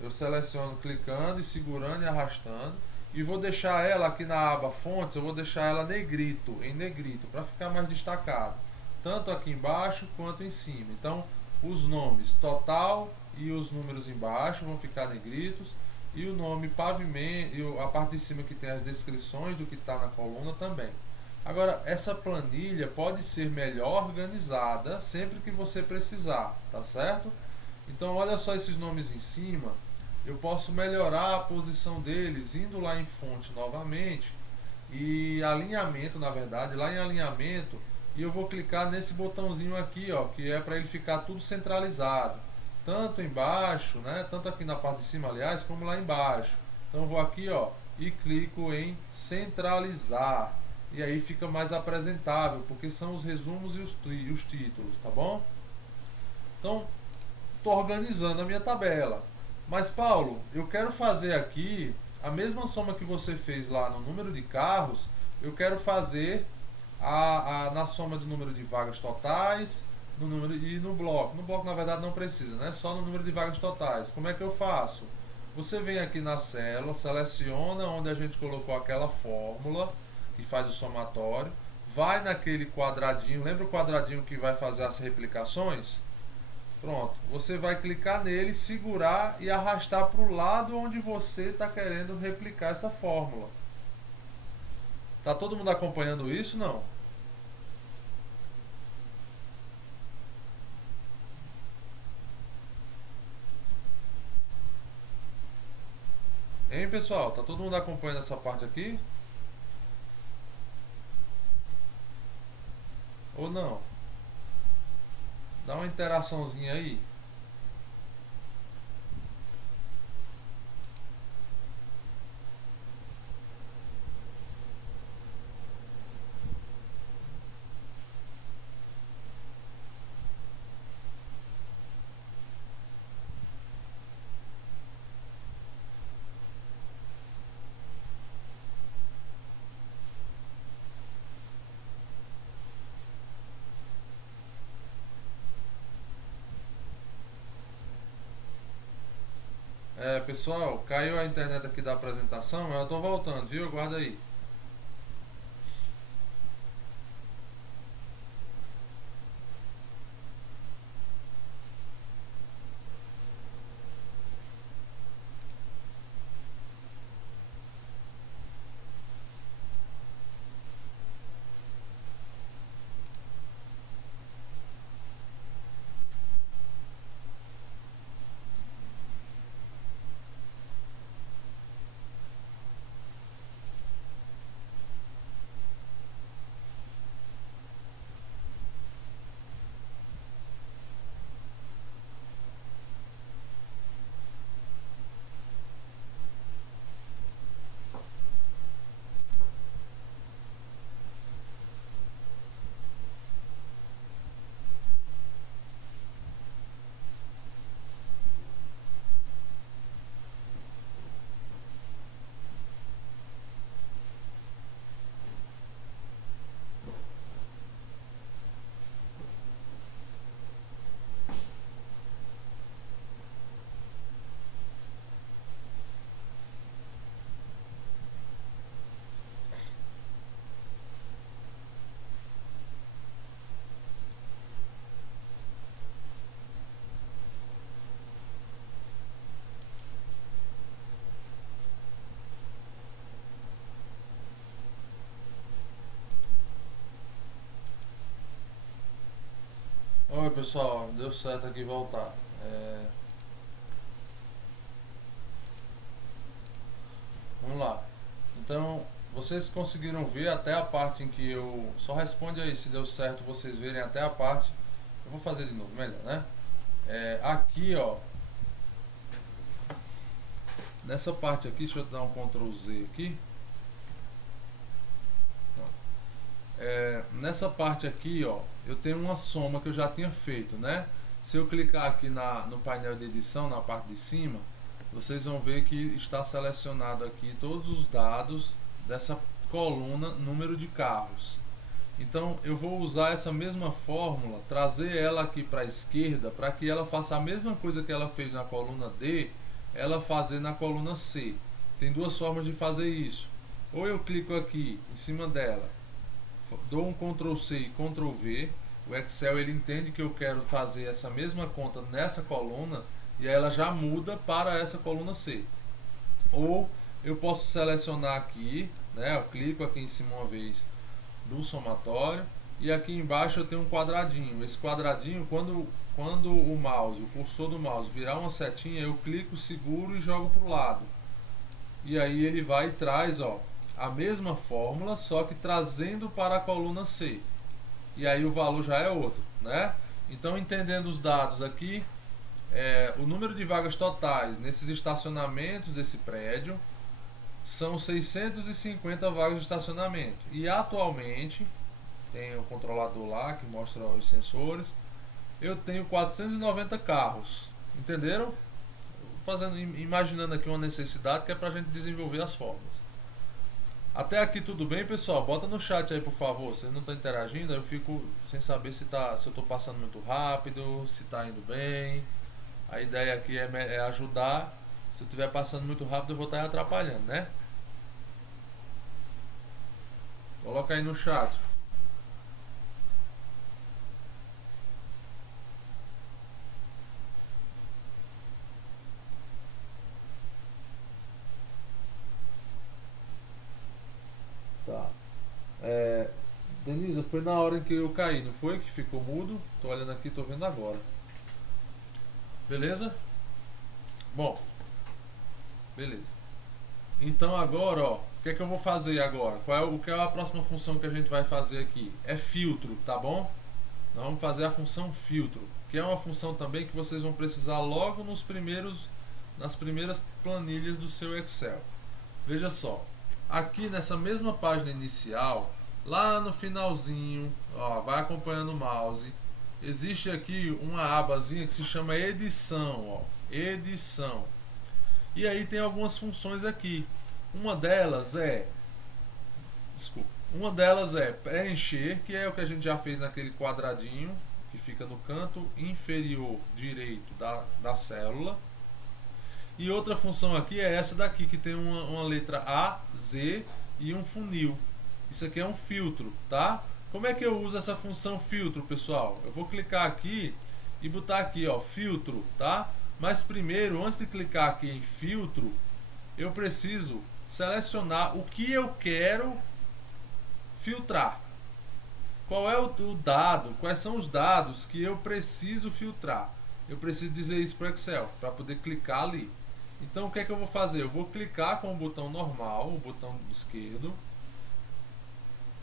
Eu seleciono clicando e segurando e arrastando. E vou deixar ela aqui na aba fontes, eu vou deixar ela em negrito, para ficar mais destacado. Tanto aqui embaixo quanto em cima. Então, os nomes total e os números embaixo vão ficar negritos. E o nome pavimento, e a parte de cima que tem as descrições do que está na coluna também. Agora, essa planilha pode ser melhor organizada sempre que você precisar, tá certo? Então, olha só esses nomes em cima. Eu posso melhorar a posição deles indo lá em fonte novamente e alinhamento, na verdade, lá em alinhamento, e eu vou clicar nesse botãozinho aqui, ó, que é para ele ficar tudo centralizado, tanto embaixo, né, tanto aqui na parte de cima, aliás, como lá embaixo. Então eu vou aqui, ó, e clico em centralizar. E aí fica mais apresentável, porque são os resumos e os títulos, tá bom? Então, estou organizando a minha tabela. Mas, Paulo, eu quero fazer aqui a mesma soma que você fez lá no número de carros, eu quero fazer na soma do número de vagas totais no número, e no bloco. No bloco, na verdade, não precisa, né? Só no número de vagas totais. Como é que eu faço? Você vem aqui na célula, seleciona onde a gente colocou aquela fórmula que faz o somatório, vai naquele quadradinho, lembra o quadradinho que vai fazer as replicações? Pronto, você vai clicar nele, segurar e arrastar para o lado onde você está querendo replicar essa fórmula. Tá todo mundo acompanhando isso? Não? Hein, pessoal? Tá todo mundo acompanhando essa parte aqui? Ou não? Dá uma interaçãozinha aí. Pessoal, caiu a internet aqui da apresentação, mas eu tô voltando, viu? Aguarda aí. pessoal, deu certo aqui voltar. Vamos lá. Então, vocês conseguiram ver até a parte em que eu... Só responde aí se deu certo vocês verem até a parte. Eu vou fazer de novo, melhor, né? Aqui, ó. Nessa parte aqui, deixa eu dar um Ctrl Z aqui. Nessa parte aqui, ó, eu tenho uma soma que eu já tinha feito, né? Se eu clicar aqui no painel de edição, na parte de cima, vocês vão ver que está selecionado aqui todos os dados dessa coluna número de carros. Então eu vou usar essa mesma fórmula, trazer ela aqui para a esquerda, para que ela faça a mesma coisa que ela fez na coluna D, ela fazer na coluna C. Tem duas formas de fazer isso. Ou eu clico aqui em cima dela, dou um Ctrl C e Ctrl V, o Excel ele entende que eu quero fazer essa mesma conta nessa coluna e aí ela já muda para essa coluna C. Ou eu posso selecionar aqui, né, eu clico aqui em cima uma vez do somatório e aqui embaixo eu tenho um quadradinho. Esse quadradinho, quando o mouse, o cursor do mouse virar uma setinha, eu clico, seguro e jogo para o lado. E aí ele vai e traz, ó, a mesma fórmula, só que trazendo para a coluna C. E aí o valor já é outro, né? Então, entendendo os dados aqui, o número de vagas totais nesses estacionamentos desse prédio são 650 vagas de estacionamento. E atualmente, tem o controlador lá que mostra os sensores, eu tenho 490 carros. Entenderam? Imaginando aqui uma necessidade que é para a gente desenvolver as fórmulas. Até aqui tudo bem, pessoal? Bota no chat aí, por favor. Vocês não estão interagindo, eu fico sem saber se eu estou passando muito rápido, se está indo bem. A ideia aqui é ajudar. Se eu estiver passando muito rápido, eu vou estar atrapalhando, né? Coloca aí no chat. Tá. Denise, foi na hora em que eu caí, não foi? Que ficou mudo. Tô olhando aqui, tô vendo agora. Beleza? Bom. Beleza. Então agora, ó, o que é que eu vou fazer agora? O que é a próxima função que a gente vai fazer aqui? É filtro, tá bom? Nós vamos fazer a função filtro, que é uma função também que vocês vão precisar logo nas primeiras planilhas do seu Excel. Veja só. Aqui nessa mesma página inicial, lá no finalzinho, ó, vai acompanhando o mouse, existe aqui uma abazinha que se chama edição, ó, edição. E aí tem algumas funções aqui. Uma delas é preencher, que é o que a gente já fez naquele quadradinho que fica no canto inferior direito da célula. E outra função aqui é essa daqui, que tem uma letra A, Z e um funil. Isso aqui é um filtro, tá? Como é que eu uso essa função filtro, pessoal? Eu vou clicar aqui e botar aqui, ó, filtro, tá? Mas primeiro, antes de clicar aqui em filtro, eu preciso selecionar o que eu quero filtrar. Qual é o dado, quais são os dados que eu preciso filtrar? Eu preciso dizer isso para o Excel, para poder clicar ali. Então o que é que eu vou fazer? Eu vou clicar com o botão normal, o botão esquerdo.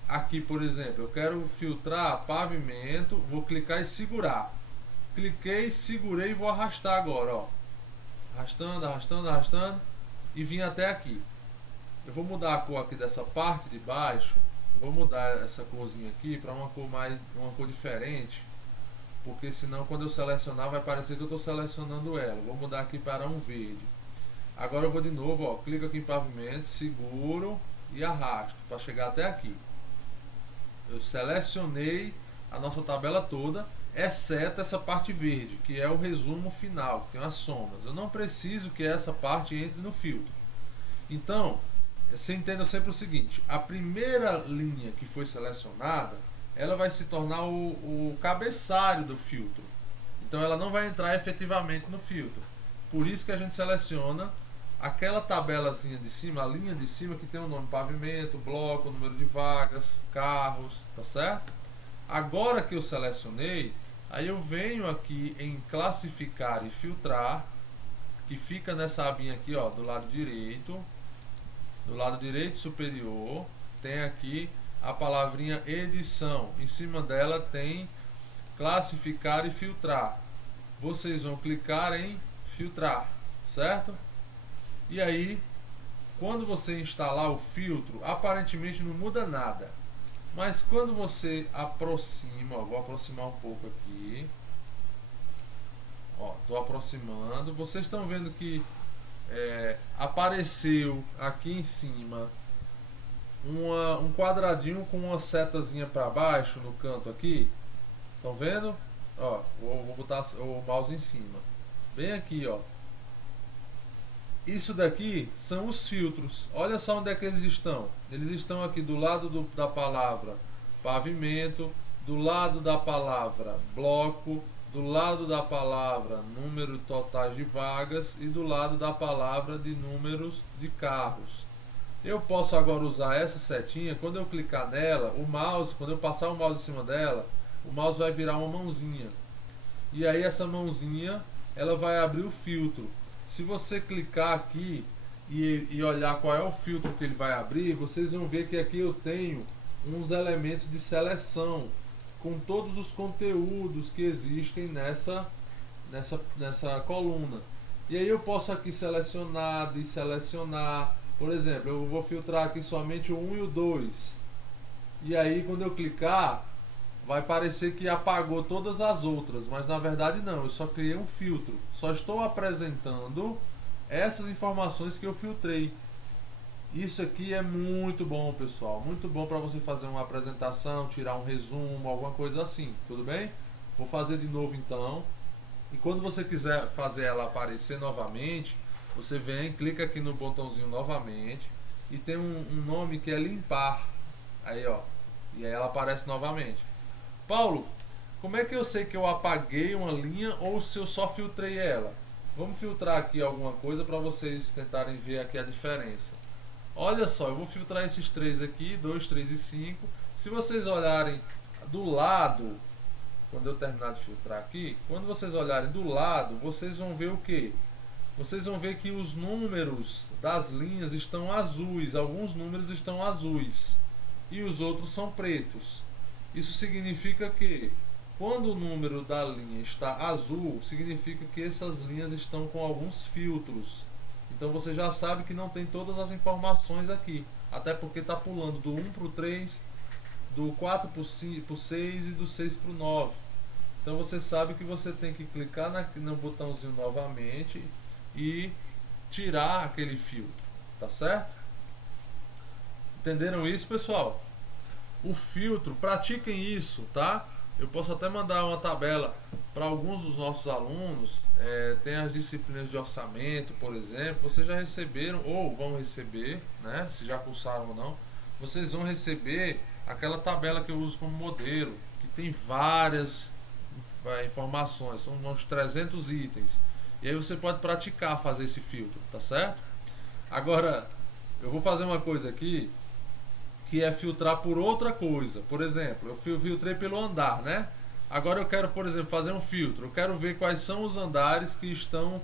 Aqui, por exemplo, eu quero filtrar pavimento, vou clicar e segurar. Cliquei, segurei e vou arrastar agora, ó. Arrastando, arrastando, arrastando e vim até aqui. Eu vou mudar a cor aqui dessa parte de baixo. Vou mudar essa corzinha aqui para uma cor diferente, porque senão quando eu selecionar vai parecer que eu estou selecionando ela. Vou mudar aqui para um verde. Agora eu vou de novo, ó, clico aqui em pavimento, seguro e arrasto para chegar até aqui. Eu selecionei a nossa tabela toda, exceto essa parte verde, que é o resumo final, que tem as somas. Eu não preciso que essa parte entre no filtro. Então, você entenda sempre o seguinte: a primeira linha que foi selecionada, ela vai se tornar o cabeçalho do filtro. Então ela não vai entrar efetivamente no filtro. Por isso que a gente seleciona aquela tabelazinha de cima, a linha de cima que tem o nome pavimento, bloco, número de vagas, carros, tá certo? Agora que eu selecionei, Aí eu venho aqui em classificar e filtrar, que fica nessa abinha aqui, ó, do lado direito. Do lado direito superior tem aqui a palavrinha edição. Em cima dela tem classificar e filtrar. Vocês vão clicar em filtrar, certo? E aí, quando você instalar o filtro, aparentemente não muda nada. Mas quando você aproxima, ó, vou aproximar um pouco aqui. Ó, tô aproximando. Vocês estão vendo que apareceu aqui em cima um quadradinho com uma setazinha para baixo no canto aqui. Estão vendo? Ó, vou botar o mouse em cima. Bem aqui, ó. Isso daqui são os filtros. Olha só onde é que eles estão. Eles estão aqui do lado da palavra pavimento, do lado da palavra bloco, do lado da palavra número total de vagas e do lado da palavra de números de carros. Eu posso agora usar essa setinha. Quando eu clicar nela, o mouse, quando eu passar o mouse em cima dela, o mouse vai virar uma mãozinha. E aí essa mãozinha, ela vai abrir o filtro. Se você clicar aqui e olhar qual é o filtro que ele vai abrir, vocês vão ver que aqui eu tenho uns elementos de seleção com todos os conteúdos que existem nessa coluna. E aí eu posso aqui selecionar, desselecionar. Por exemplo, eu vou filtrar aqui somente o 1 e o 2. E aí quando eu clicar, vai parecer que apagou todas as outras, mas na verdade não, eu só criei um filtro. Só estou apresentando essas informações que eu filtrei. Isso aqui é muito bom, pessoal, muito bom para você fazer uma apresentação, tirar um resumo, alguma coisa assim, tudo bem? Vou fazer de novo então. E quando você quiser fazer ela aparecer novamente, você vem, clica aqui no botãozinho novamente e tem um nome que é limpar. Aí, ó, e aí ela aparece novamente. Paulo, como é que eu sei que eu apaguei uma linha ou se eu só filtrei ela? Vamos filtrar aqui alguma coisa para vocês tentarem ver aqui a diferença. Olha só, eu vou filtrar esses três aqui, 2, 3 e 5. Se vocês olharem do lado, quando eu terminar de filtrar aqui, quando vocês olharem do lado, vocês vão ver o que? Vocês vão ver que os números das linhas estão azuis, alguns números estão azuis e os outros são pretos. Isso significa que quando o número da linha está azul, significa que essas linhas estão com alguns filtros. Então você já sabe que não tem todas as informações aqui, até porque está pulando do 1 para o 3, do 4 para o 6 e do 6 para o 9. Então você sabe que você tem que clicar no botãozinho novamente e tirar aquele filtro, tá certo? Entenderam isso, pessoal? O filtro, pratiquem isso, tá? Eu posso até mandar uma tabela para alguns dos nossos alunos. Tem as disciplinas de orçamento, por exemplo. Vocês já receberam ou vão receber, né? Se já cursaram ou não, vocês vão receber aquela tabela que eu uso como modelo, que tem várias informações, são uns 300 itens. E aí você pode praticar fazer esse filtro, tá certo? Agora, eu vou fazer uma coisa aqui que é filtrar por outra coisa. Por exemplo, eu filtrei pelo andar, né? Agora eu quero, por exemplo, fazer um filtro. Eu quero ver quais são os andares que estão...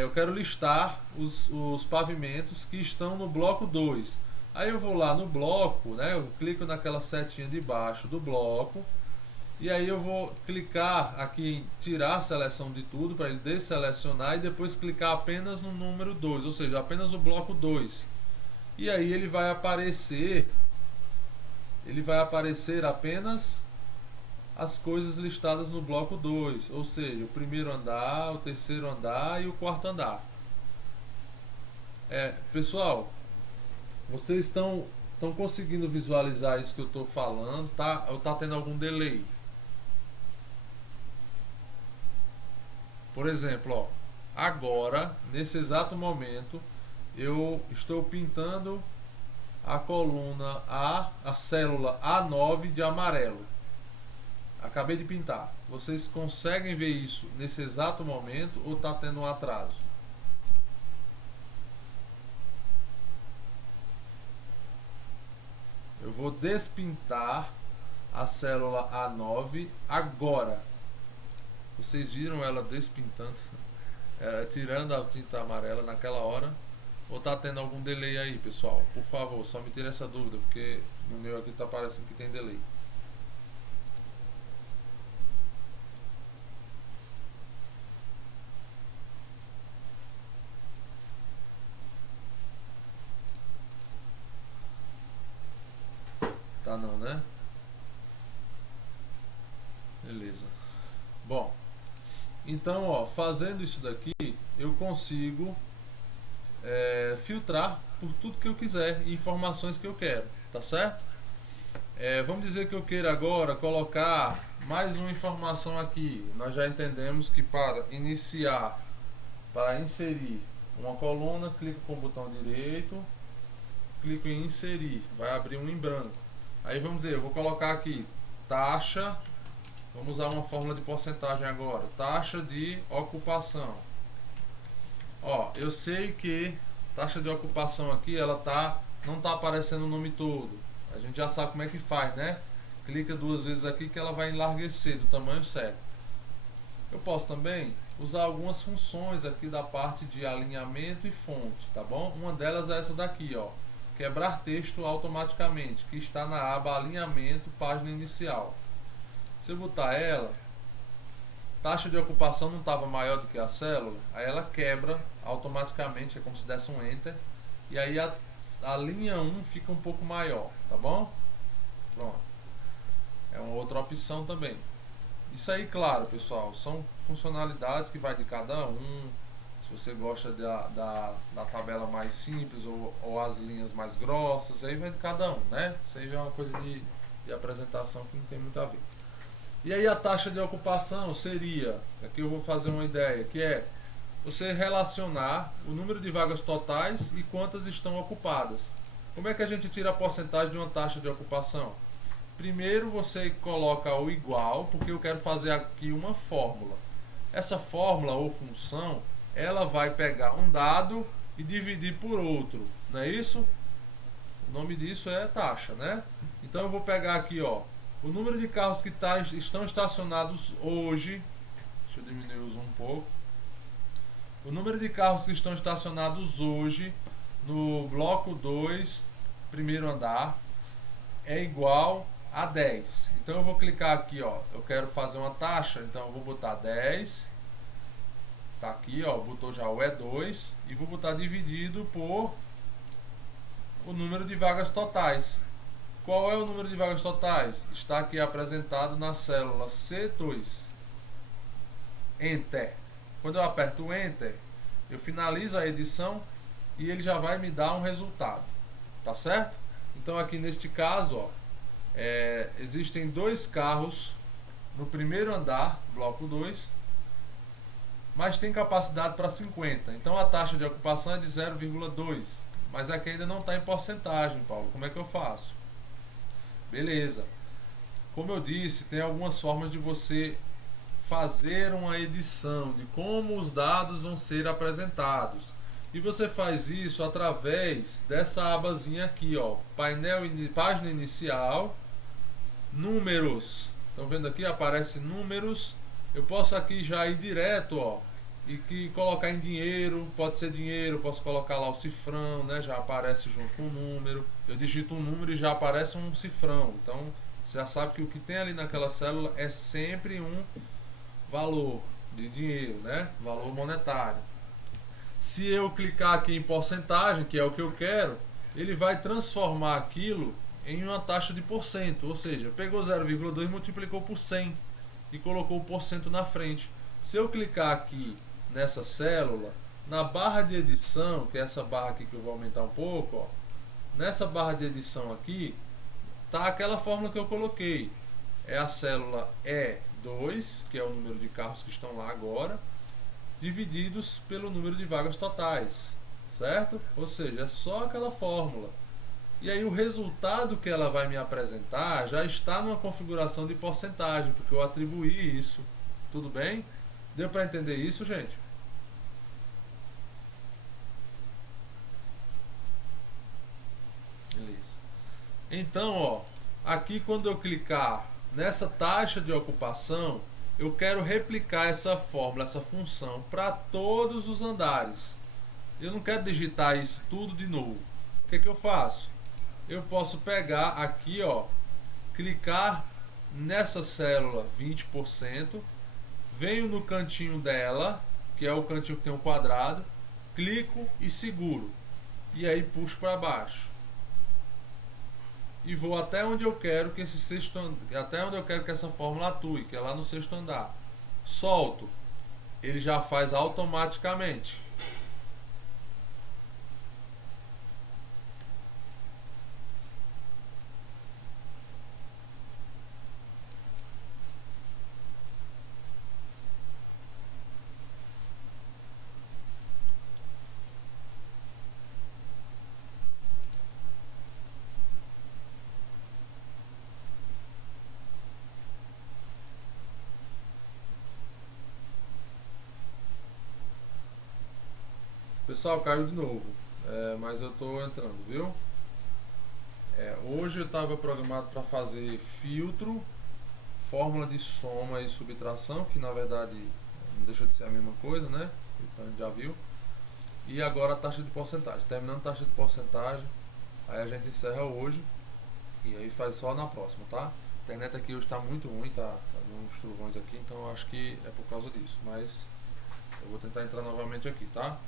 eu quero listar os pavimentos que estão no bloco 2. Aí eu vou lá no bloco, né? Eu clico naquela setinha de baixo do bloco. E aí eu vou clicar aqui em tirar a seleção de tudo para ele desselecionar e depois clicar apenas no número 2, ou seja, apenas o bloco 2. E aí ele vai aparecer apenas as coisas listadas no bloco 2, ou seja, o primeiro andar, o terceiro andar e o quarto andar. Pessoal, vocês estão conseguindo visualizar isso que eu estou falando, tá? Ou está tendo algum delay? Por exemplo, ó, agora, nesse exato momento, eu estou pintando a coluna a célula A9 de amarelo. Acabei de pintar. Vocês conseguem ver isso nesse exato momento ou está tendo um atraso? Eu vou despintar a célula A9 agora. Vocês viram ela despintando, tirando a tinta amarela naquela hora? Ou tá tendo algum delay aí, pessoal? Por favor, só me tire essa dúvida, porque no meu aqui tá parecendo que tem delay. Tá não, né? Beleza. Bom, então, ó, fazendo isso daqui, eu consigo filtrar por tudo que eu quiser e informações que eu quero, tá certo? Vamos dizer que eu queira agora colocar mais uma informação aqui. Nós já entendemos que para inserir uma coluna, clico com o botão direito, clico em inserir, vai abrir um em branco. Aí vamos dizer, eu vou colocar aqui taxa, vamos usar uma fórmula de porcentagem agora, taxa de ocupação. Ó, eu sei que taxa de ocupação aqui, não tá aparecendo o nome todo. A gente já sabe como é que faz, né? Clica duas vezes aqui que ela vai enlarguecer do tamanho certo. Eu posso também usar algumas funções aqui da parte de alinhamento e fonte, tá bom? Uma delas é essa daqui, ó, quebrar texto automaticamente, que está na aba alinhamento, página inicial. Se eu botar ela, taxa de ocupação não estava maior do que a célula, aí ela quebra automaticamente, é como se desse um enter, e aí a linha 1 fica um pouco maior, tá bom? Pronto. É uma outra opção também. Isso aí, claro, pessoal, são funcionalidades que vai de cada um. Se você gosta da tabela mais simples ou as linhas mais grossas, aí vai de cada um, né? Isso aí é uma coisa de apresentação que não tem muito a ver. E aí a taxa de ocupação seria, aqui eu vou fazer uma ideia, que é você relacionar o número de vagas totais e quantas estão ocupadas. Como é que a gente tira a porcentagem de uma taxa de ocupação? Primeiro você coloca o igual, porque eu quero fazer aqui uma fórmula. Essa fórmula ou função, ela vai pegar um dado e dividir por outro, não é isso? O nome disso é taxa, né? Então eu vou pegar aqui, ó, o número de carros que estão estacionados hoje. Deixa eu diminuir o zoom um pouco. O número de carros que estão estacionados hoje no bloco 2, primeiro andar, é igual a 10. Então eu vou clicar aqui, ó, eu quero fazer uma taxa, então eu vou botar 10. Tá aqui, ó, botou já o E2 e vou botar dividido por o número de vagas totais. Qual é o número de vagas totais? Está aqui apresentado na célula C2. Enter. Quando eu aperto o Enter, eu finalizo a edição e ele já vai me dar um resultado. Tá certo? Então aqui neste caso, ó, existem 2 carros no primeiro andar, bloco 2, mas tem capacidade para 50. Então a taxa de ocupação é de 0,2. Mas aqui ainda não está em porcentagem, Paulo. Como é que eu faço? Beleza. Como eu disse, tem algumas formas de você fazer uma edição de como os dados vão ser apresentados. E você faz isso através dessa abazinha aqui, ó, página inicial, números. Estão vendo aqui? Aparece números. Eu posso aqui já ir direto, ó, e colocar em dinheiro, pode ser dinheiro, posso colocar lá o cifrão, né? Já aparece junto com o número. Eu digito um número e já aparece um cifrão. Então você já sabe que o que tem ali naquela célula é sempre um valor de dinheiro, né? Valor monetário. Se eu clicar aqui em porcentagem, que é o que eu quero, ele vai transformar aquilo em uma taxa de porcento, ou seja, pegou 0,2 e multiplicou por 100 e colocou o porcento na frente. Se eu clicar aqui nessa célula, na barra de edição, que é essa barra aqui que eu vou aumentar um pouco, ó, nessa barra de edição aqui, tá aquela fórmula que eu coloquei. É a célula E2, que é o número de carros que estão lá agora, divididos pelo número de vagas totais, certo? Ou seja, é só aquela fórmula. E aí o resultado que ela vai me apresentar já está numa configuração de porcentagem, porque eu atribuí isso. Tudo bem? Deu para entender isso, gente? Beleza. Então, ó, aqui quando eu clicar nessa taxa de ocupação, eu quero replicar essa fórmula, essa função para todos os andares. Eu não quero digitar isso tudo de novo. O que eu faço? Eu posso pegar aqui, ó, clicar nessa célula 20%, venho no cantinho dela, que é o cantinho que tem um quadrado, clico e seguro. E aí puxo para baixo. E vou até onde eu quero que até onde eu quero que essa fórmula atue, que é lá no sexto andar. Solto. Ele já faz automaticamente. Pessoal, caiu de novo. Mas eu estou entrando, viu? Hoje eu estava programado para fazer filtro, fórmula de soma e subtração, que na verdade não deixa de ser a mesma coisa, né? Então a gente já viu. E agora a taxa de porcentagem. Terminando a taxa de porcentagem, aí a gente encerra hoje e aí faz só na próxima, tá? A internet aqui hoje está muito ruim, tá dando uns trovões aqui, então eu acho que é por causa disso. Mas eu vou tentar entrar novamente aqui, tá?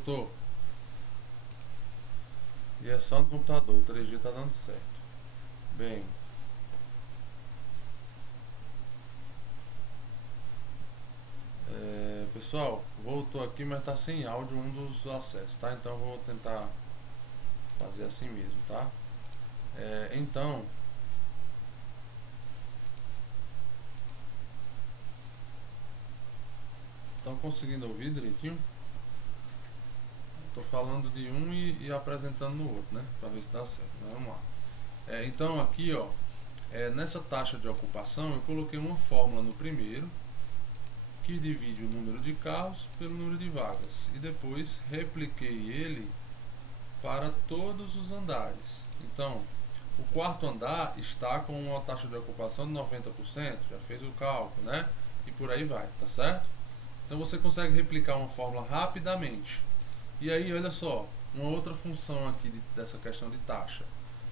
Voltou. E é só no computador, o 3G tá dando certo. Bem, pessoal, voltou aqui, mas tá sem áudio um dos acessos, tá? Então eu vou tentar fazer assim mesmo, tá? Então, estão conseguindo ouvir direitinho? Tô falando de um e apresentando no outro, né? Pra ver se dá certo. Mas vamos lá. Então aqui, ó, nessa taxa de ocupação eu coloquei uma fórmula no primeiro que divide o número de carros pelo número de vagas e depois repliquei ele para todos os andares. Então, o quarto andar está com uma taxa de ocupação de 90%, já fez o cálculo, né? E por aí vai, tá certo? Então você consegue replicar uma fórmula rapidamente. E aí, olha só, uma outra função aqui dessa questão de taxa.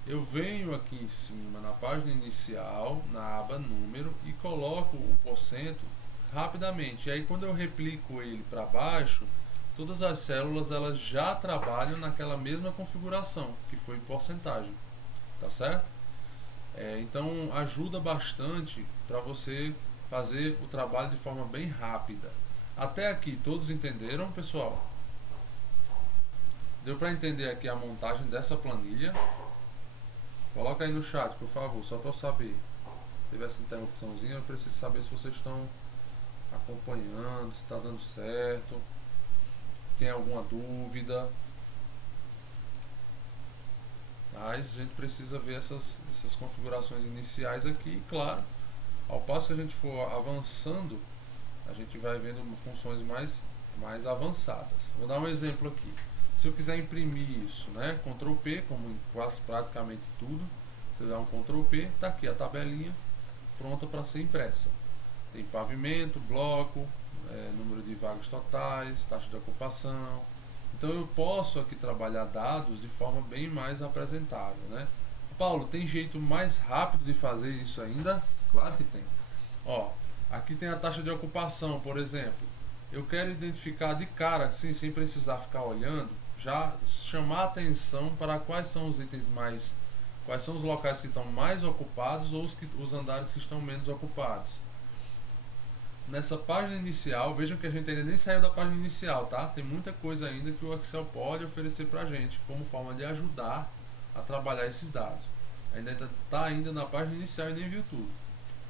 Eu venho aqui em cima na página inicial, na aba número, e coloco o porcento rapidamente. E aí quando eu replico ele para baixo, todas as células elas já trabalham naquela mesma configuração, que foi porcentagem, tá certo? Então ajuda bastante para você fazer o trabalho de forma bem rápida. Até aqui todos entenderam, pessoal? Deu para entender aqui a montagem dessa planilha? Coloca aí no chat, por favor, só para eu saber. Se tiver essa interrupçãozinha, eu preciso saber se vocês estão acompanhando, se está dando certo, tem alguma dúvida. Mas a gente precisa ver essas configurações iniciais aqui, e claro, ao passo que a gente for avançando, a gente vai vendo funções mais avançadas. Vou dar um exemplo aqui. Se eu quiser imprimir isso, né, Ctrl P, como em quase praticamente tudo, você dá um Ctrl P, está aqui a tabelinha pronta para ser impressa. Tem pavimento, bloco, número de vagas totais, taxa de ocupação. Então eu posso aqui trabalhar dados de forma bem mais apresentável, né? Paulo, tem jeito mais rápido de fazer isso ainda? Claro que tem. Ó, aqui tem a taxa de ocupação, por exemplo. Eu quero identificar de cara, assim, sem precisar ficar olhando, já chamar atenção para quais são os itens mais, quais são os locais que estão mais ocupados ou os andares que estão menos ocupados. Nessa página inicial, vejam que a gente ainda nem saiu da página inicial, tá? Tem muita coisa ainda que o Excel pode oferecer pra gente como forma de ajudar a trabalhar esses dados. Ainda está ainda na página inicial e nem viu tudo.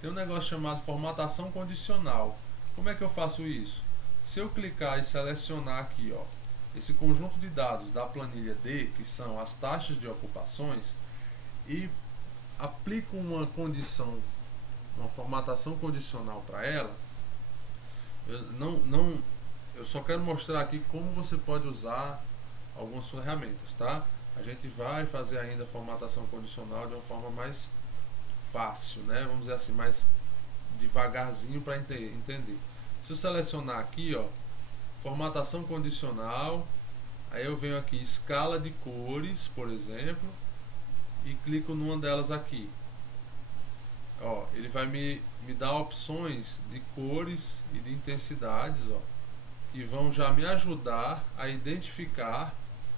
Tem um negócio chamado formatação condicional. Como é que eu faço isso? Se eu clicar e selecionar aqui, ó, esse conjunto de dados da planilha D, que são as taxas de ocupações, e aplico uma condição, uma formatação condicional para ela, eu só quero mostrar aqui como você pode usar algumas ferramentas, tá? A gente vai fazer ainda a formatação condicional de uma forma mais fácil, né? Vamos dizer assim, mais devagarzinho para entender. Se eu selecionar aqui, ó, formatação condicional, aí eu venho aqui escala de cores, por exemplo, e clico numa delas aqui. Ó, ele vai me dar opções de cores e de intensidades, ó, que vão já me ajudar a identificar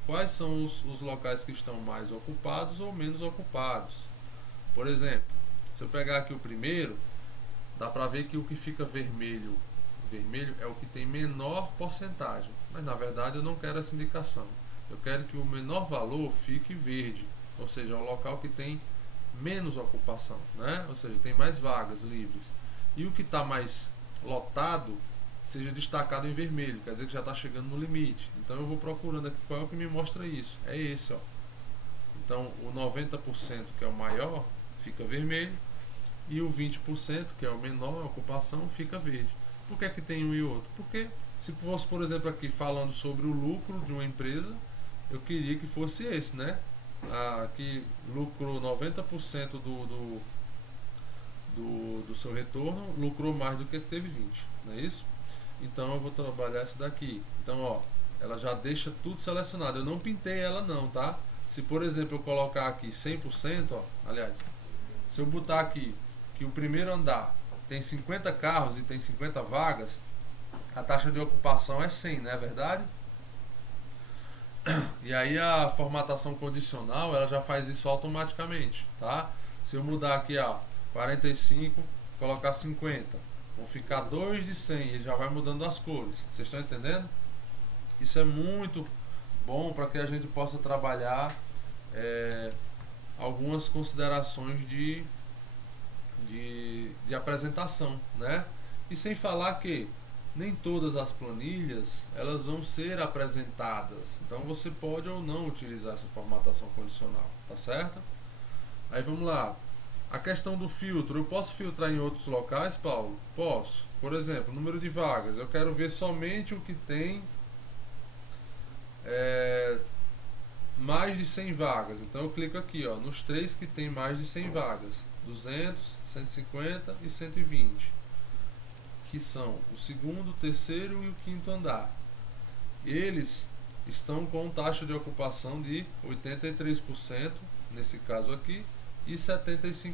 quais são os locais que estão mais ocupados ou menos ocupados. Por exemplo, se eu pegar aqui o primeiro, dá para ver que o que fica vermelho é o que tem menor porcentagem, mas na verdade eu não quero essa indicação. Eu quero que o menor valor fique verde, ou seja, é o local que tem menos ocupação, né? Ou seja, tem mais vagas livres. E o que está mais lotado seja destacado em vermelho, quer dizer que já está chegando no limite. Então eu vou procurando aqui qual é o que me mostra isso. É esse, ó. Então o 90%, que é o maior, fica vermelho, e o 20%, que é o menor ocupação, fica verde. Por que é que tem um e outro? Porque se fosse, por exemplo, aqui falando sobre o lucro de uma empresa, eu queria que fosse esse, né? Que lucrou 90% do seu retorno, lucrou mais do que teve 20%, não é isso? Então eu vou trabalhar essa daqui. Então, ó, ela já deixa tudo selecionado. Eu não pintei ela não, tá? Se, por exemplo, eu colocar aqui 100%, ó, aliás, se eu botar aqui que o primeiro andar tem 50 carros e tem 50 vagas, a taxa de ocupação é 100, não é verdade? E aí a formatação condicional, ela já faz isso automaticamente, tá? Se eu mudar aqui, ó, 45, colocar 50, vão ficar 2 de 100, ele já vai mudando as cores. Vocês estão entendendo? Isso é muito bom para que a gente possa trabalhar algumas considerações de apresentação, né? E sem falar que nem todas as planilhas elas vão ser apresentadas, então você pode ou não utilizar essa formatação condicional, tá certo? Aí vamos lá, a questão do filtro, eu posso filtrar em outros locais, Paulo? Posso. Por exemplo, número de vagas, eu quero ver somente o que tem mais de 100 vagas, então eu clico aqui, ó, nos 3 que tem mais de 100 vagas, 200, 150 e 120, que são o segundo, o terceiro e o quinto andar. Eles estão com taxa de ocupação de 83% nesse caso aqui e 75%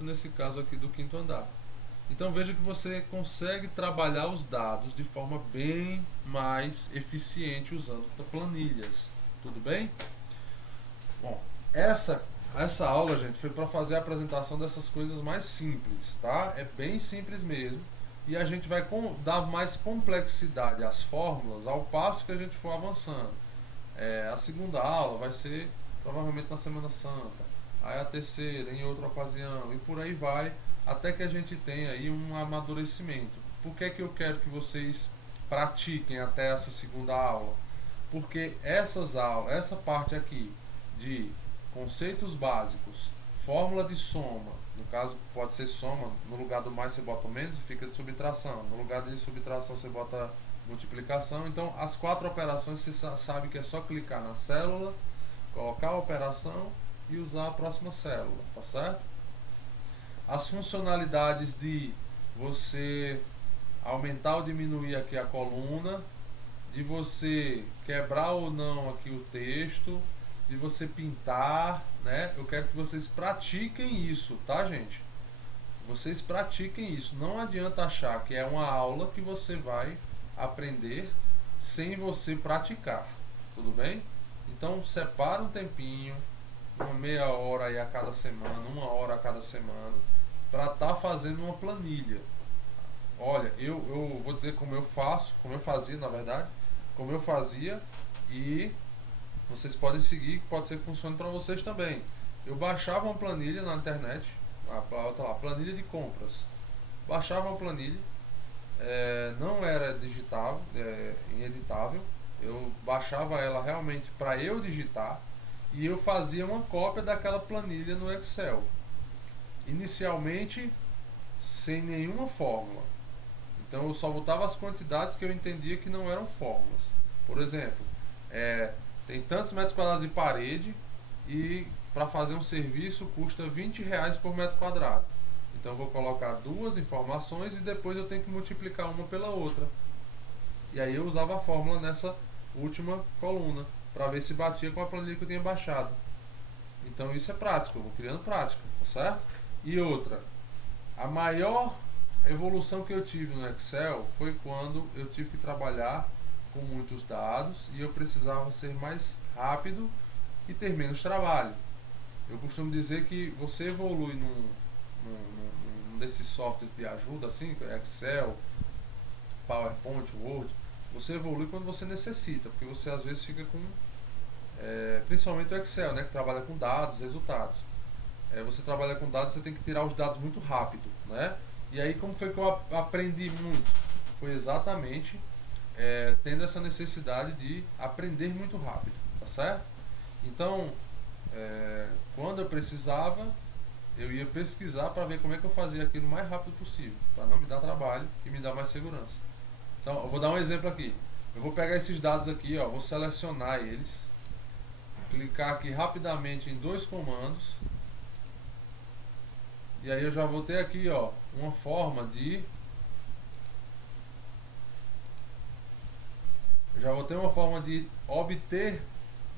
nesse caso aqui do quinto andar. Então veja que você consegue trabalhar os dados de forma bem mais eficiente usando planilhas. Tudo bem? Bom, essa aula, gente, foi para fazer a apresentação dessas coisas mais simples, tá? É bem simples mesmo. E a gente vai dar mais complexidade às fórmulas ao passo que a gente for avançando. A segunda aula vai ser provavelmente na Semana Santa, aí a terceira em outra ocasião, e por aí vai, até que a gente tenha aí um amadurecimento. Por que que eu quero que vocês pratiquem até essa segunda aula? Porque essa parte aqui de conceitos básicos, fórmula de soma, no caso pode ser soma, no lugar do mais você bota o menos e fica de subtração, no lugar de subtração você bota multiplicação. Então as 4 operações você sabe que é só clicar na célula, colocar a operação e usar a próxima célula, tá certo? As funcionalidades de você aumentar ou diminuir aqui a coluna, de você quebrar ou não aqui o texto, de você pintar, né? Eu quero que vocês pratiquem isso, tá, gente? Vocês pratiquem isso. Não adianta achar que é uma aula que você vai aprender sem você praticar, tudo bem? Então separa um tempinho, uma meia hora aí a cada semana, 1 hora a cada semana, para estar fazendo uma planilha. Olha, eu vou dizer como eu faço, como eu fazia na verdade, como eu fazia, e vocês podem seguir, que pode ser que funcione para vocês também. Eu baixava uma planilha na internet, planilha de compras. Baixava uma planilha, não era digitável, ineditável. Eu baixava ela realmente para eu digitar e eu fazia uma cópia daquela planilha no Excel. Inicialmente sem nenhuma fórmula. Então eu só botava as quantidades que eu entendia que não eram fórmulas. Por exemplo, tem tantos metros quadrados de parede e para fazer um serviço custa R$20 por metro quadrado. Então eu vou colocar 2 informações e depois eu tenho que multiplicar uma pela outra. E aí eu usava a fórmula nessa última coluna para ver se batia com a planilha que eu tinha baixado. Então isso é prático, eu vou criando prática, tá certo? E outra, a maior evolução que eu tive no Excel foi quando eu tive que trabalhar com muitos dados e eu precisava ser mais rápido e ter menos trabalho. Eu costumo dizer que você evolui num desses softwares de ajuda, assim, Excel, PowerPoint, Word, você evolui quando você necessita, porque você às vezes fica com, principalmente o Excel, né, que trabalha com dados, resultados. Você trabalha com dados, você tem que tirar os dados muito rápido, né? E aí como foi que eu aprendi muito? Foi exatamente tendo essa necessidade de aprender muito rápido, tá certo? Então, quando eu precisava, eu ia pesquisar para ver como é que eu fazia aquilo o mais rápido possível, para não me dar trabalho e me dar mais segurança. Então, eu vou dar um exemplo aqui. Eu vou pegar esses dados aqui, ó, vou selecionar eles, clicar aqui rapidamente em 2 comandos, e aí eu já vou ter aqui, ó, uma forma de obter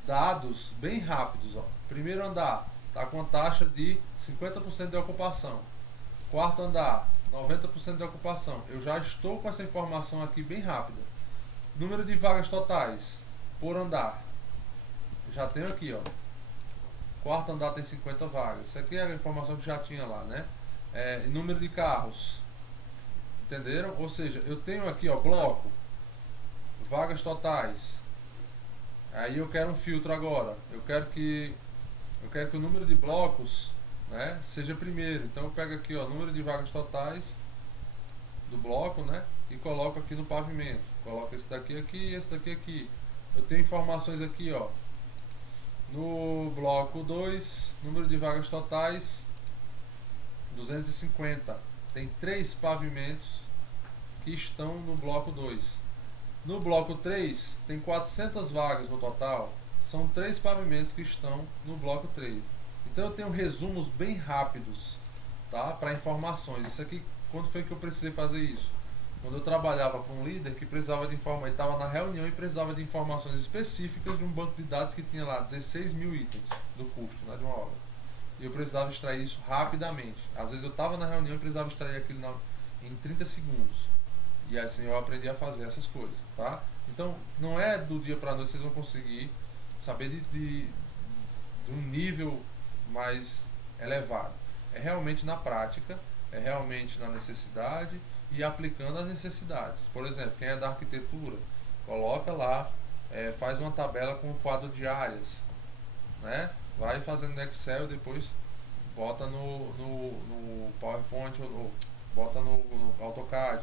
dados bem rápidos, ó. Primeiro andar está com a taxa de 50% de ocupação. Quarto andar, 90% de ocupação. Eu já estou com essa informação aqui bem rápida. Número de vagas totais por andar. já tenho aqui, ó. Quarto andar tem 50 vagas. Isso aqui é a informação que já tinha lá, né? Número de carros. Entenderam? Ou seja, eu tenho aqui, ó, bloco, vagas totais. Aí eu quero um filtro agora. Eu quero que o número de blocos, né, seja primeiro. Então eu pego aqui, ó, número de vagas totais do bloco, né, e coloco aqui no pavimento. Coloco esse daqui aqui e esse daqui aqui. Eu tenho informações aqui, ó. No bloco 2, número de vagas totais 250. Tem 3 pavimentos que estão no bloco 2. No bloco 3, tem 400 vagas no total. São 3 pavimentos que estão no bloco 3. Então eu tenho resumos bem rápidos, tá? Para informações. Isso aqui, quando foi que eu precisei fazer isso? Quando eu trabalhava com um líder que precisava de informações, ele estava na reunião e precisava de informações específicas de um banco de dados que tinha lá 16 mil itens do custo, né, de uma obra. E eu precisava extrair isso rapidamente. Às vezes eu estava na reunião e precisava extrair aquilo em 30 segundos. E assim eu aprendi a fazer essas coisas, tá? Então não é do dia para a noite vocês vão conseguir saber de um nível mais elevado. É realmente na prática, é realmente na necessidade e aplicando as necessidades. Por exemplo, quem é da arquitetura, coloca lá, faz uma tabela com um quadro de áreas, né? Vai fazendo no Excel e depois bota no PowerPoint ou bota no AutoCAD.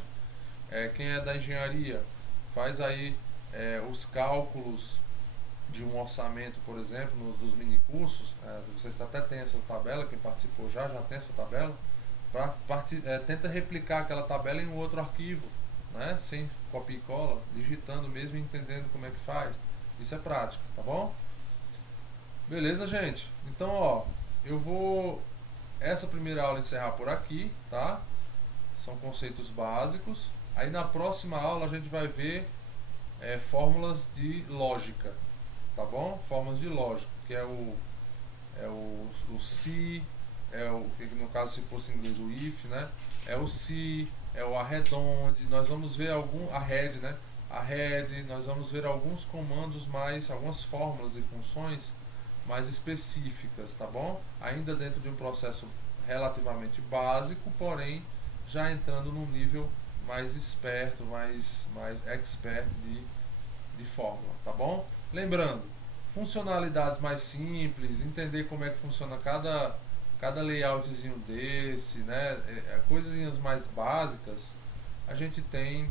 Quem é da engenharia, faz aí os cálculos de um orçamento, por exemplo, dos minicursos. Você até tem essa tabela, quem participou já tem essa tabela. Tenta replicar aquela tabela em um outro arquivo, né? Sem copia e cola, digitando mesmo e entendendo como é que faz. Isso é prática, tá bom? Beleza, gente? Então, ó, eu vou essa primeira aula encerrar por aqui, tá? São conceitos básicos. Aí na próxima aula a gente vai ver fórmulas de lógica, tá bom? Fórmulas de lógica, que é o se, que no caso se fosse em inglês o if, né? É o se, é o arredonde. Nós vamos ver arred, né? Arred, nós vamos ver alguns comandos algumas fórmulas e funções mais específicas, tá bom? Ainda dentro de um processo relativamente básico, porém já entrando num nível mais esperto, mais expert de fórmula, tá bom? Lembrando, funcionalidades mais simples, entender como é que funciona cada layoutzinho desse, né? Coisinhas mais básicas, a gente tem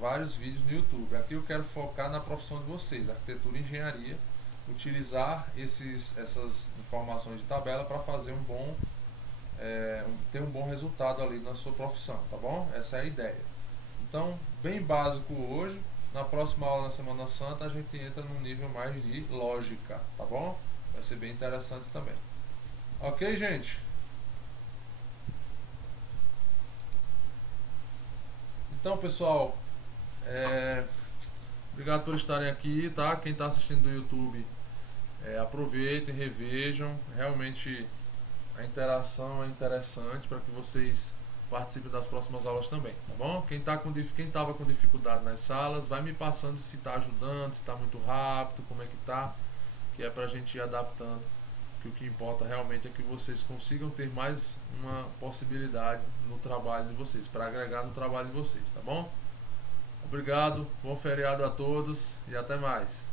vários vídeos no YouTube. Aqui eu quero focar na profissão de vocês, arquitetura e engenharia, utilizar essas informações de tabela para fazer ter um bom resultado ali na sua profissão, tá bom? Essa é a ideia. Então, bem básico hoje. Na próxima aula, na Semana Santa, a gente entra num nível mais de lógica, tá bom? Vai ser bem interessante também. Ok, gente? Então, pessoal, obrigado por estarem aqui, tá? Quem está assistindo do YouTube, aproveitem, revejam. Realmente a interação é interessante para que vocês participem das próximas aulas também, tá bom? Quem estava com dificuldade nas salas, vai me passando se está ajudando, se está muito rápido, como é que tá, que é para a gente ir adaptando, que o que importa realmente é que vocês consigam ter mais uma possibilidade no trabalho de vocês, para agregar no trabalho de vocês, tá bom? Obrigado, bom feriado a todos e até mais.